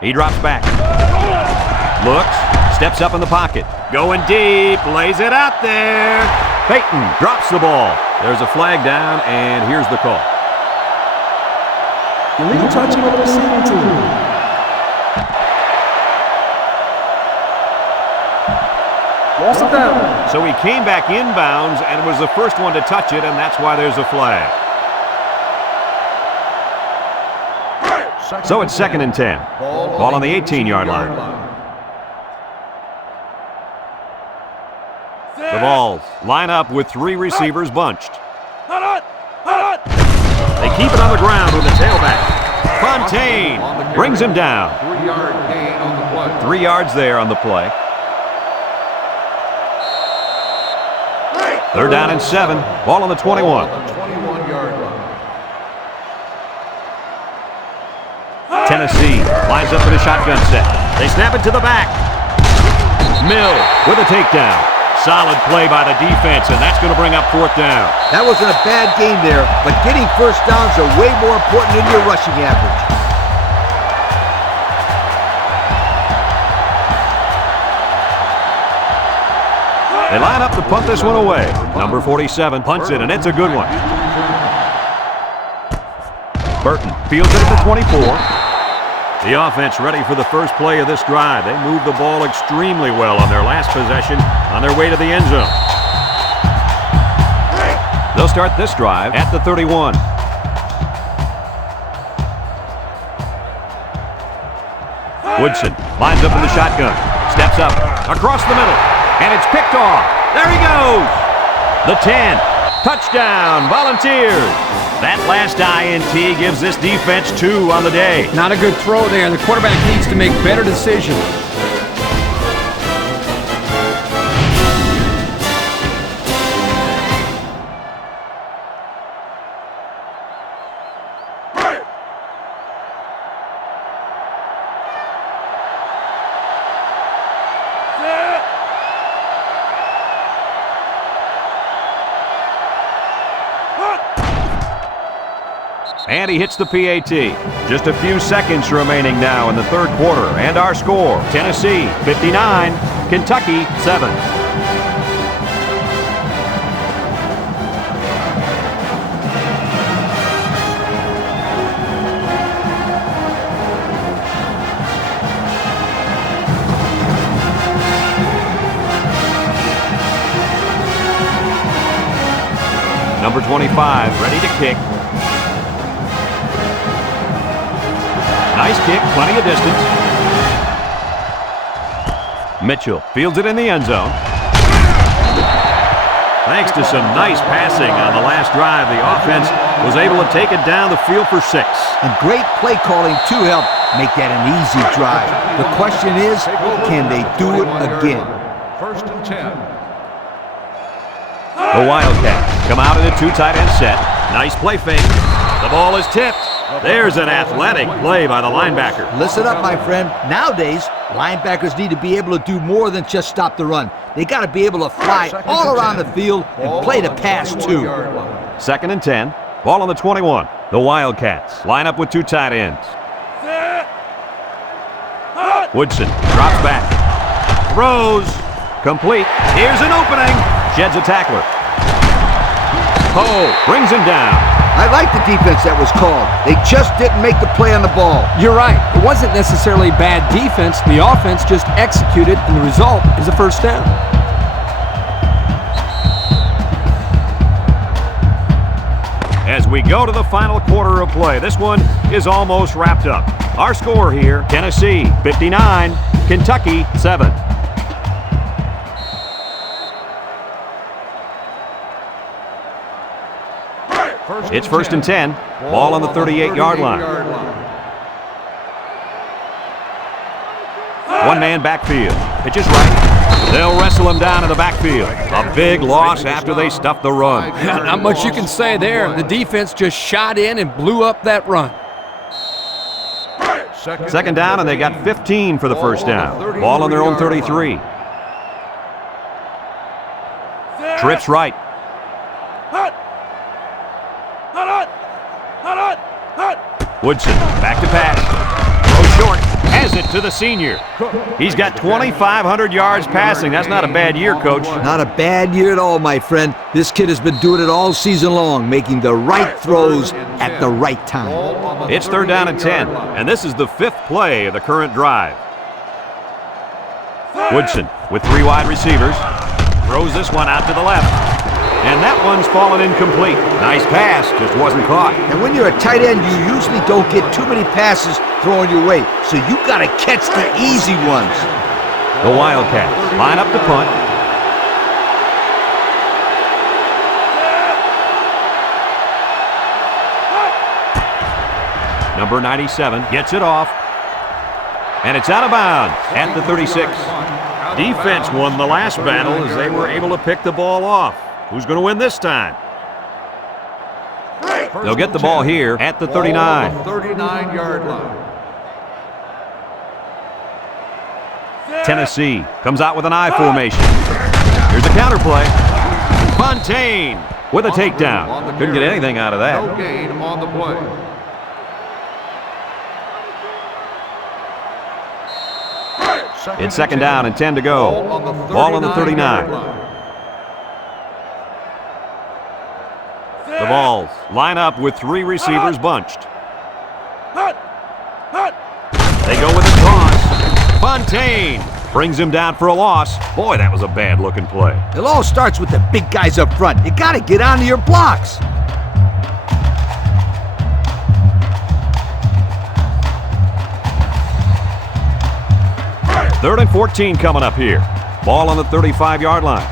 He drops back. Looks, steps up in the pocket. Going deep, lays it out there. Peyton drops the ball. There's a flag down, and here's the call. Illegal touching on the receiving team. Lost it down. So he came back inbounds and was the first one to touch it, and that's why there's a flag. So it's 2nd and 10. Ball on the 18-yard line. The Vols line up with 3 receivers bunched. They keep it on the ground with the tailback. Fontaine brings him down. 3-yard gain on the play. 3 yards there on the play. 3rd down and 7. Ball on the 21. 21-yard line. Tennessee lines up in a shotgun set. They snap it to the back. Mill with a takedown. Solid play by the defense, and that's going to bring up 4th down. That wasn't a bad game there, but getting first downs are way more important than your rushing average. They line up to punt this one away. Number 47 punts it, and it's a good one. Burton fields it at the 24. The offense ready for the first play of this drive. They moved the ball extremely well on their last possession on their way to the end zone. They'll start this drive at the 31. Woodson lines up in the shotgun, steps up, across the middle, and it's picked off. There he goes. The 10. Touchdown, Volunteers. That last INT gives this defense 2 on the day. Not a good throw there. The quarterback needs to make better decisions. And he hits the PAT. Just a few seconds remaining now in the third quarter. And our score, Tennessee 59, Kentucky 7. Number 25, ready to kick. Nice kick, plenty of distance. Mitchell fields it in the end zone. Thanks to some nice passing on the last drive, the offense was able to take it down the field for 6. And great play calling to help make that an easy drive. The question is, can they do it again? First and 10. The Wildcats come out in a 2 tight end set. Nice play fake. The ball is tipped. There's an athletic play by the linebacker. Listen up, my friend. Nowadays, linebackers need to be able to do more than just stop the run. They got to be able to fly all around the field and play the pass, too. 2nd and 10. Ball on the 21. The Wildcats line up with 2 tight ends. Woodson drops back. Throws. Complete. Here's an opening. Sheds a tackler. Poe brings him down. I like the defense that was called. They just didn't make the play on the ball. You're right. It wasn't necessarily bad defense. The offense just executed, and the result is a first down. As we go to the final quarter of play, this one is almost wrapped up. Our score here, Tennessee 59, Kentucky 7. It's 1st and 10. Ball on the 38-yard line. One man backfield. Pitch is right. They'll wrestle him down in the backfield. A big loss after they stuffed the run. Not much you can say there. The defense just shot in and blew up that run. 2nd down, and they got 15 for the first down. Ball on their own 33. Trips right. Woodson back to pass. Throw short. Has it to the senior. He's got 2,500 yards passing. That's not a bad year, Coach. Not a bad year at all, my friend. This kid has been doing it all season long, making the right throws at the right time. It's 3rd down and 10, and this is the 5th play of the current drive. Woodson with 3 wide receivers. Throws this one out to the left. And that one's fallen incomplete. Nice pass, just wasn't caught. And when you're a tight end, you usually don't get too many passes thrown your way, so you got to catch the easy ones. The Wildcats line up to punt. Number 97 gets it off. And it's out of bounds at the 36. Defense won the last battle as they were able to pick the ball off. Who's going to win this time? They'll get the ball here at the 39. 39-yard line. Tennessee comes out with an I formation. Here's a counter play. Fontaine with a takedown. Couldn't get anything out of that. No gain on the play. It's 2nd down and 10 to go. Ball on the 39. The Vols line up with 3 receivers bunched. Fontaine brings him down for a loss. Boy, that was a bad-looking play. It all starts with the big guys up front. You got to get onto your blocks. Third and 14 coming up here. Ball on the 35-yard line.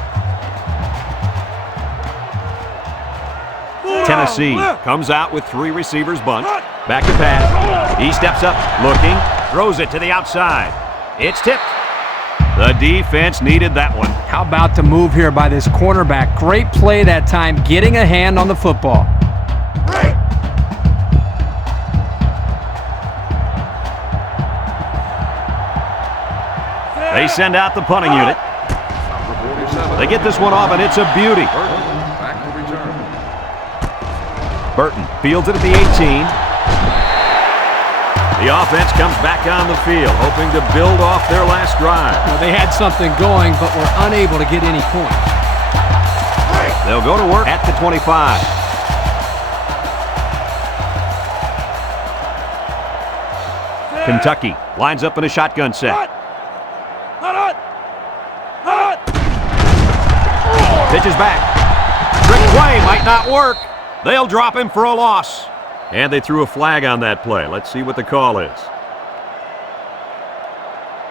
Tennessee comes out with 3 receivers bunched. Back to pass. He steps up, looking, throws it to the outside. It's tipped. The defense needed that one. How about the move here by this cornerback? Great play that time, getting a hand on the football. They send out the punting unit. They get this one off, and it's a beauty. Back to return. Burton fields it at the 18. The offense comes back on the field, hoping to build off their last drive. Well, they had something going, but were unable to get any points. They'll go to work at the 25. Kentucky lines up in a shotgun set. Pitches back. Trick play might not work. They'll drop him for a loss. And they threw a flag on that play. Let's see what the call is.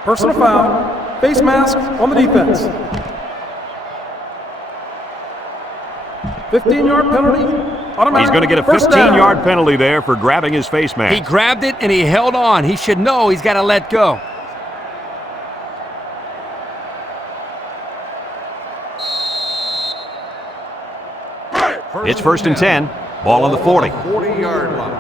Personal foul. Face mask on the defense. 15-yard penalty. Automatic. He's going to get a 15-yard penalty there for grabbing his face mask. He grabbed it and he held on. He should know he's got to let go. It's first and 10. Ball on the 40. 40-yard line.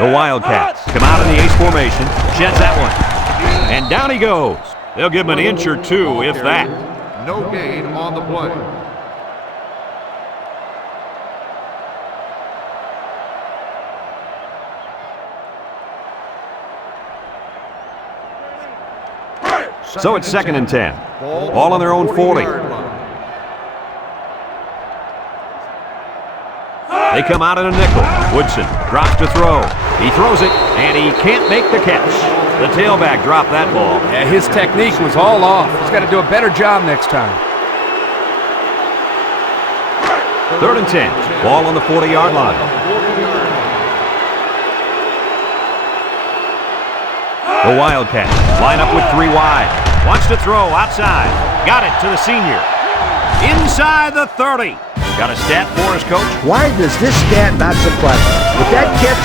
The Wildcats come out in the ace formation. Sheds that one. And down he goes. They'll give him an inch or two, if that. No gain on the play. So it's second and 10. Ball on their own 40. They come out in a nickel. Woodson drops to throw. He throws it, and he can't make the catch. The tailback dropped that ball. Yeah, his technique was all off. He's got to do a better job next time. Third and 10. Ball on the 40-yard line. The Wildcats line up with 3 wide. Wants to throw outside. Got it to the senior. Inside the 30. Got a stat for us, Coach? Why does this stat not surprise me? With that catch,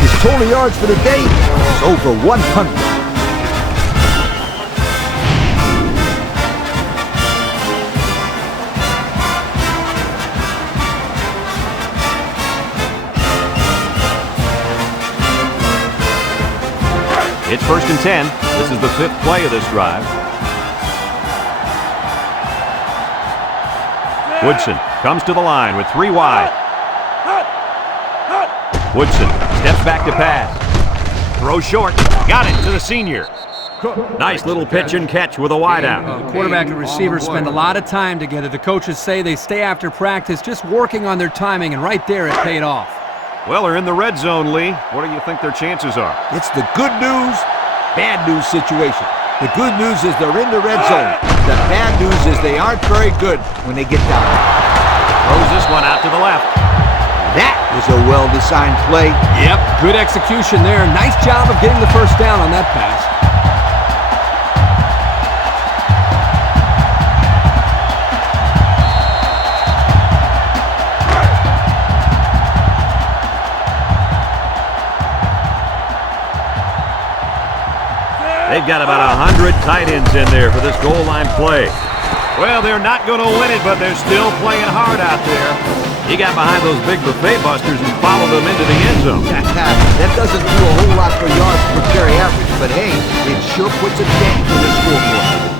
his total yards for the day is over 100. It's first and 10. This is the 5th play of this drive. Woodson comes to the line with 3 wide. Woodson steps back to pass. Throw short. Got it to the senior. Nice little pitch and catch with a wideout. Quarterback and receiver spend a lot of time together. The coaches say they stay after practice just working on their timing, and right there it paid off. Well, they're in the red zone, Lee. What do you think their chances are? It's the good news, bad news situation. The good news is they're in the red zone. The bad news is they aren't very good when they get down. Throws this one out to the left. That was a well-designed play. Yep, good execution there. Nice job of getting the first down on that pass. They've got about 100 tight ends in there for this goal line play. Well, they're not going to win it, but they're still playing hard out there. He got behind those big buffet busters and followed them into the end zone. That doesn't do a whole lot for yards per carry average, but hey, it sure puts a dent to the scoreboard.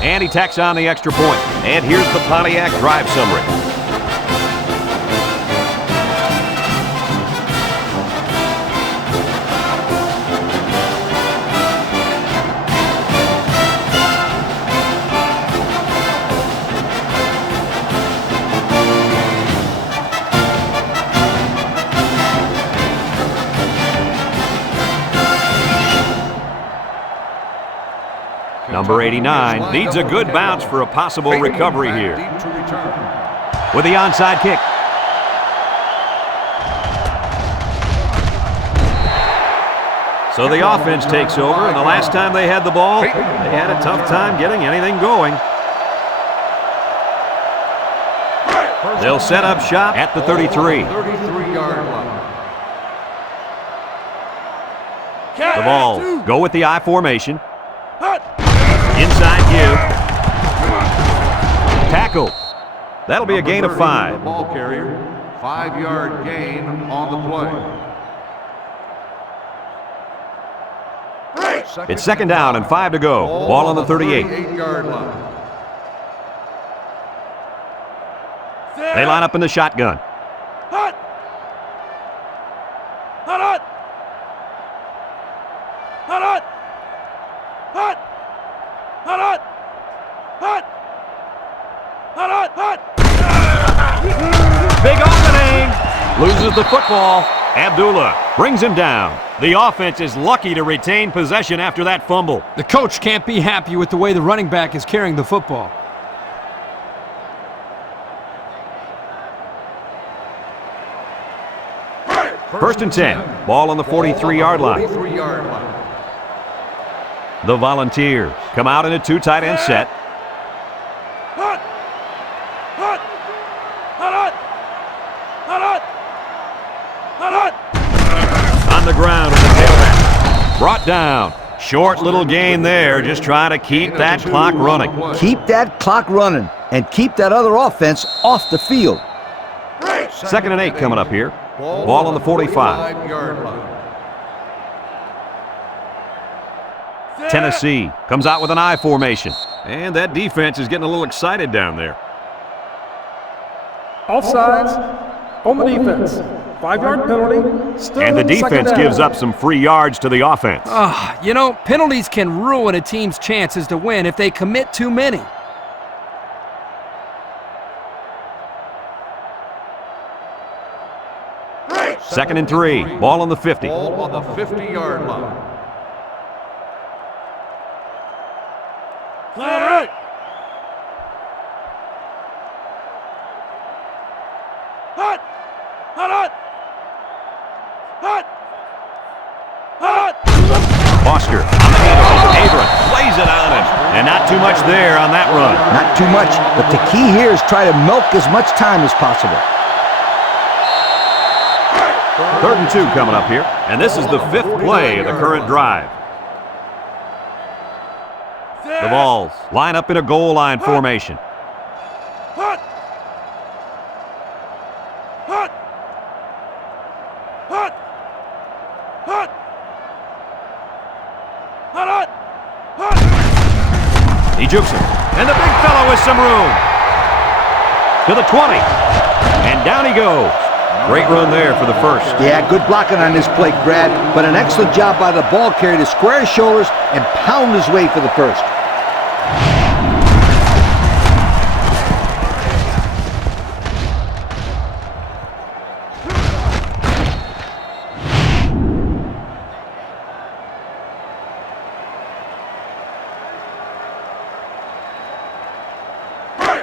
And he tacks on the extra point. And here's the Pontiac drive summary. Number 89 needs a good bounce for a possible recovery here. With the onside kick. So the offense takes over, and the last time they had the ball, they had a tough time getting anything going. They'll set up shop at the 33. 33-yard line. The Vols go with the I formation. Inside give. Tackle. That'll be a gain of 5. Ball carrier, 5-yard gain on the play. It's second down and 5 to go. Ball on the 38. 38-yard line. They line up in the shotgun. Big opening. Loses the football. Abdullah brings him down. The offense is lucky to retain possession after that fumble. The coach can't be happy with the way the running back is carrying the football. First and 10. Ball on the 43-yard line. 43-yard line. The Volunteers come out in a 2 tight end set. On the ground with the tailback. Brought down. Short little gain there, just trying to keep that clock running. Keep that clock running and keep that other offense off the field. Second and 8 coming up here. Ball on the 45. 45-yard line. Tennessee comes out with an I formation. And that defense is getting a little excited down there. Offsides on the defense. 5-yard penalty. Still And the second defense down. gives up some free yards to the offense. You know, penalties can ruin a team's chances to win if they commit too many. Second and 3. Ball on the 50. Ball on the 50-yard line. Foster on the handoff. Abram lays it on him. And not too much there on that run. Not too much, but the key here is try to milk as much time as possible. Third and 2 coming up here. And this is the 5th play of the current drive. The Vols line up in a goal line formation. He jukes him. And the big fellow with some room. To the 20. And down he goes. Great run there for the first. Yeah, good blocking on this play, Brad, but an excellent job by the ball carrier to square his shoulders and pound his way for the first.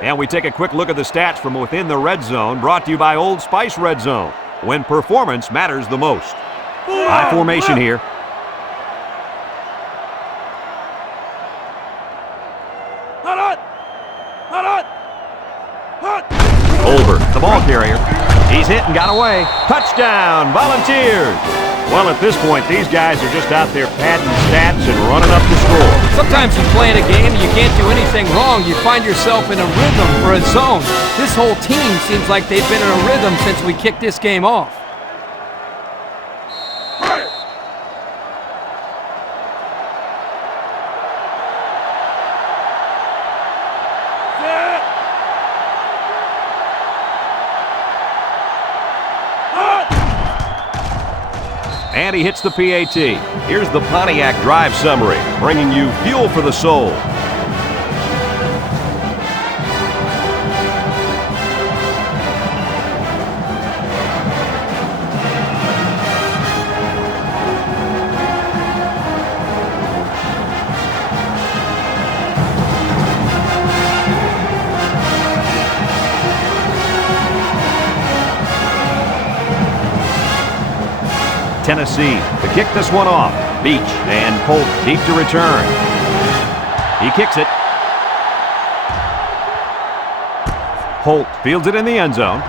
And we take a quick look at the stats from within the red zone, brought to you by Old Spice Red Zone, when performance matters the most. High formation here. Over, the ball carrier. He's hit and got away. Touchdown, Volunteers. Well, at this point, these guys are just out there padding stats and running up the score. Sometimes you play in a game and you can't do anything wrong. You find yourself in a rhythm or a zone. This whole team seems like they've been in a rhythm since we kicked this game off. And he hits the PAT. Here's the Pontiac drive summary, bringing you fuel for the soul. Tennessee to kick this one off. Beach and Polk deep to return. He kicks it. Holt fields it in the end zone.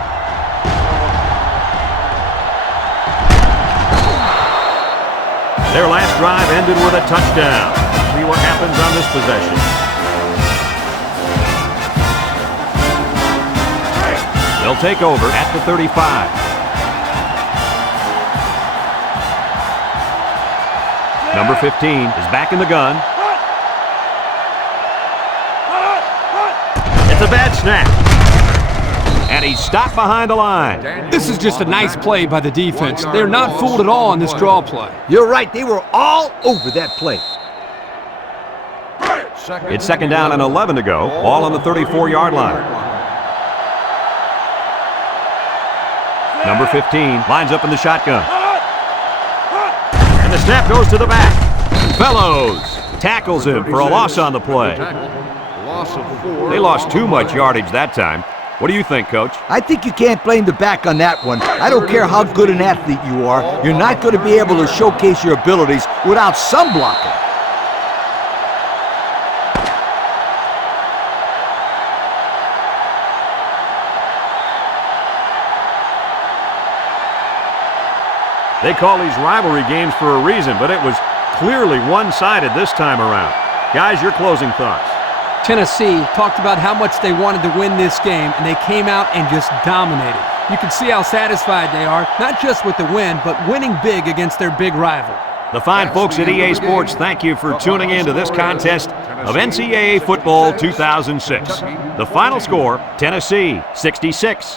Their last drive ended with a touchdown. See what happens on this possession. They'll take over at the 35. Number 15 is back in the gun. It's a bad snap. And he's stopped behind the line. This is just a nice play by the defense. They're not fooled at all on this draw play. You're right. They were all over that play. It's second down and 11 to go. Ball on the 34-yard line. Number 15 lines up in the shotgun. And the snap goes to the back. Fellows tackles him for a loss on the play. They lost too much yardage that time. What do you think, Coach? I think you can't blame the back on that one. I don't care how good an athlete you are. You're not going to be able to showcase your abilities without some blocking. They call these rivalry games for a reason, but it was clearly one-sided this time around. Guys, your closing thoughts. Tennessee talked about how much they wanted to win this game, and they came out and just dominated. You can see how satisfied they are, not just with the win, but winning big against their big rival. The fine folks at EA Sports, thank you for tuning in to this contest of NCAA Football 2006. The final score, Tennessee 66.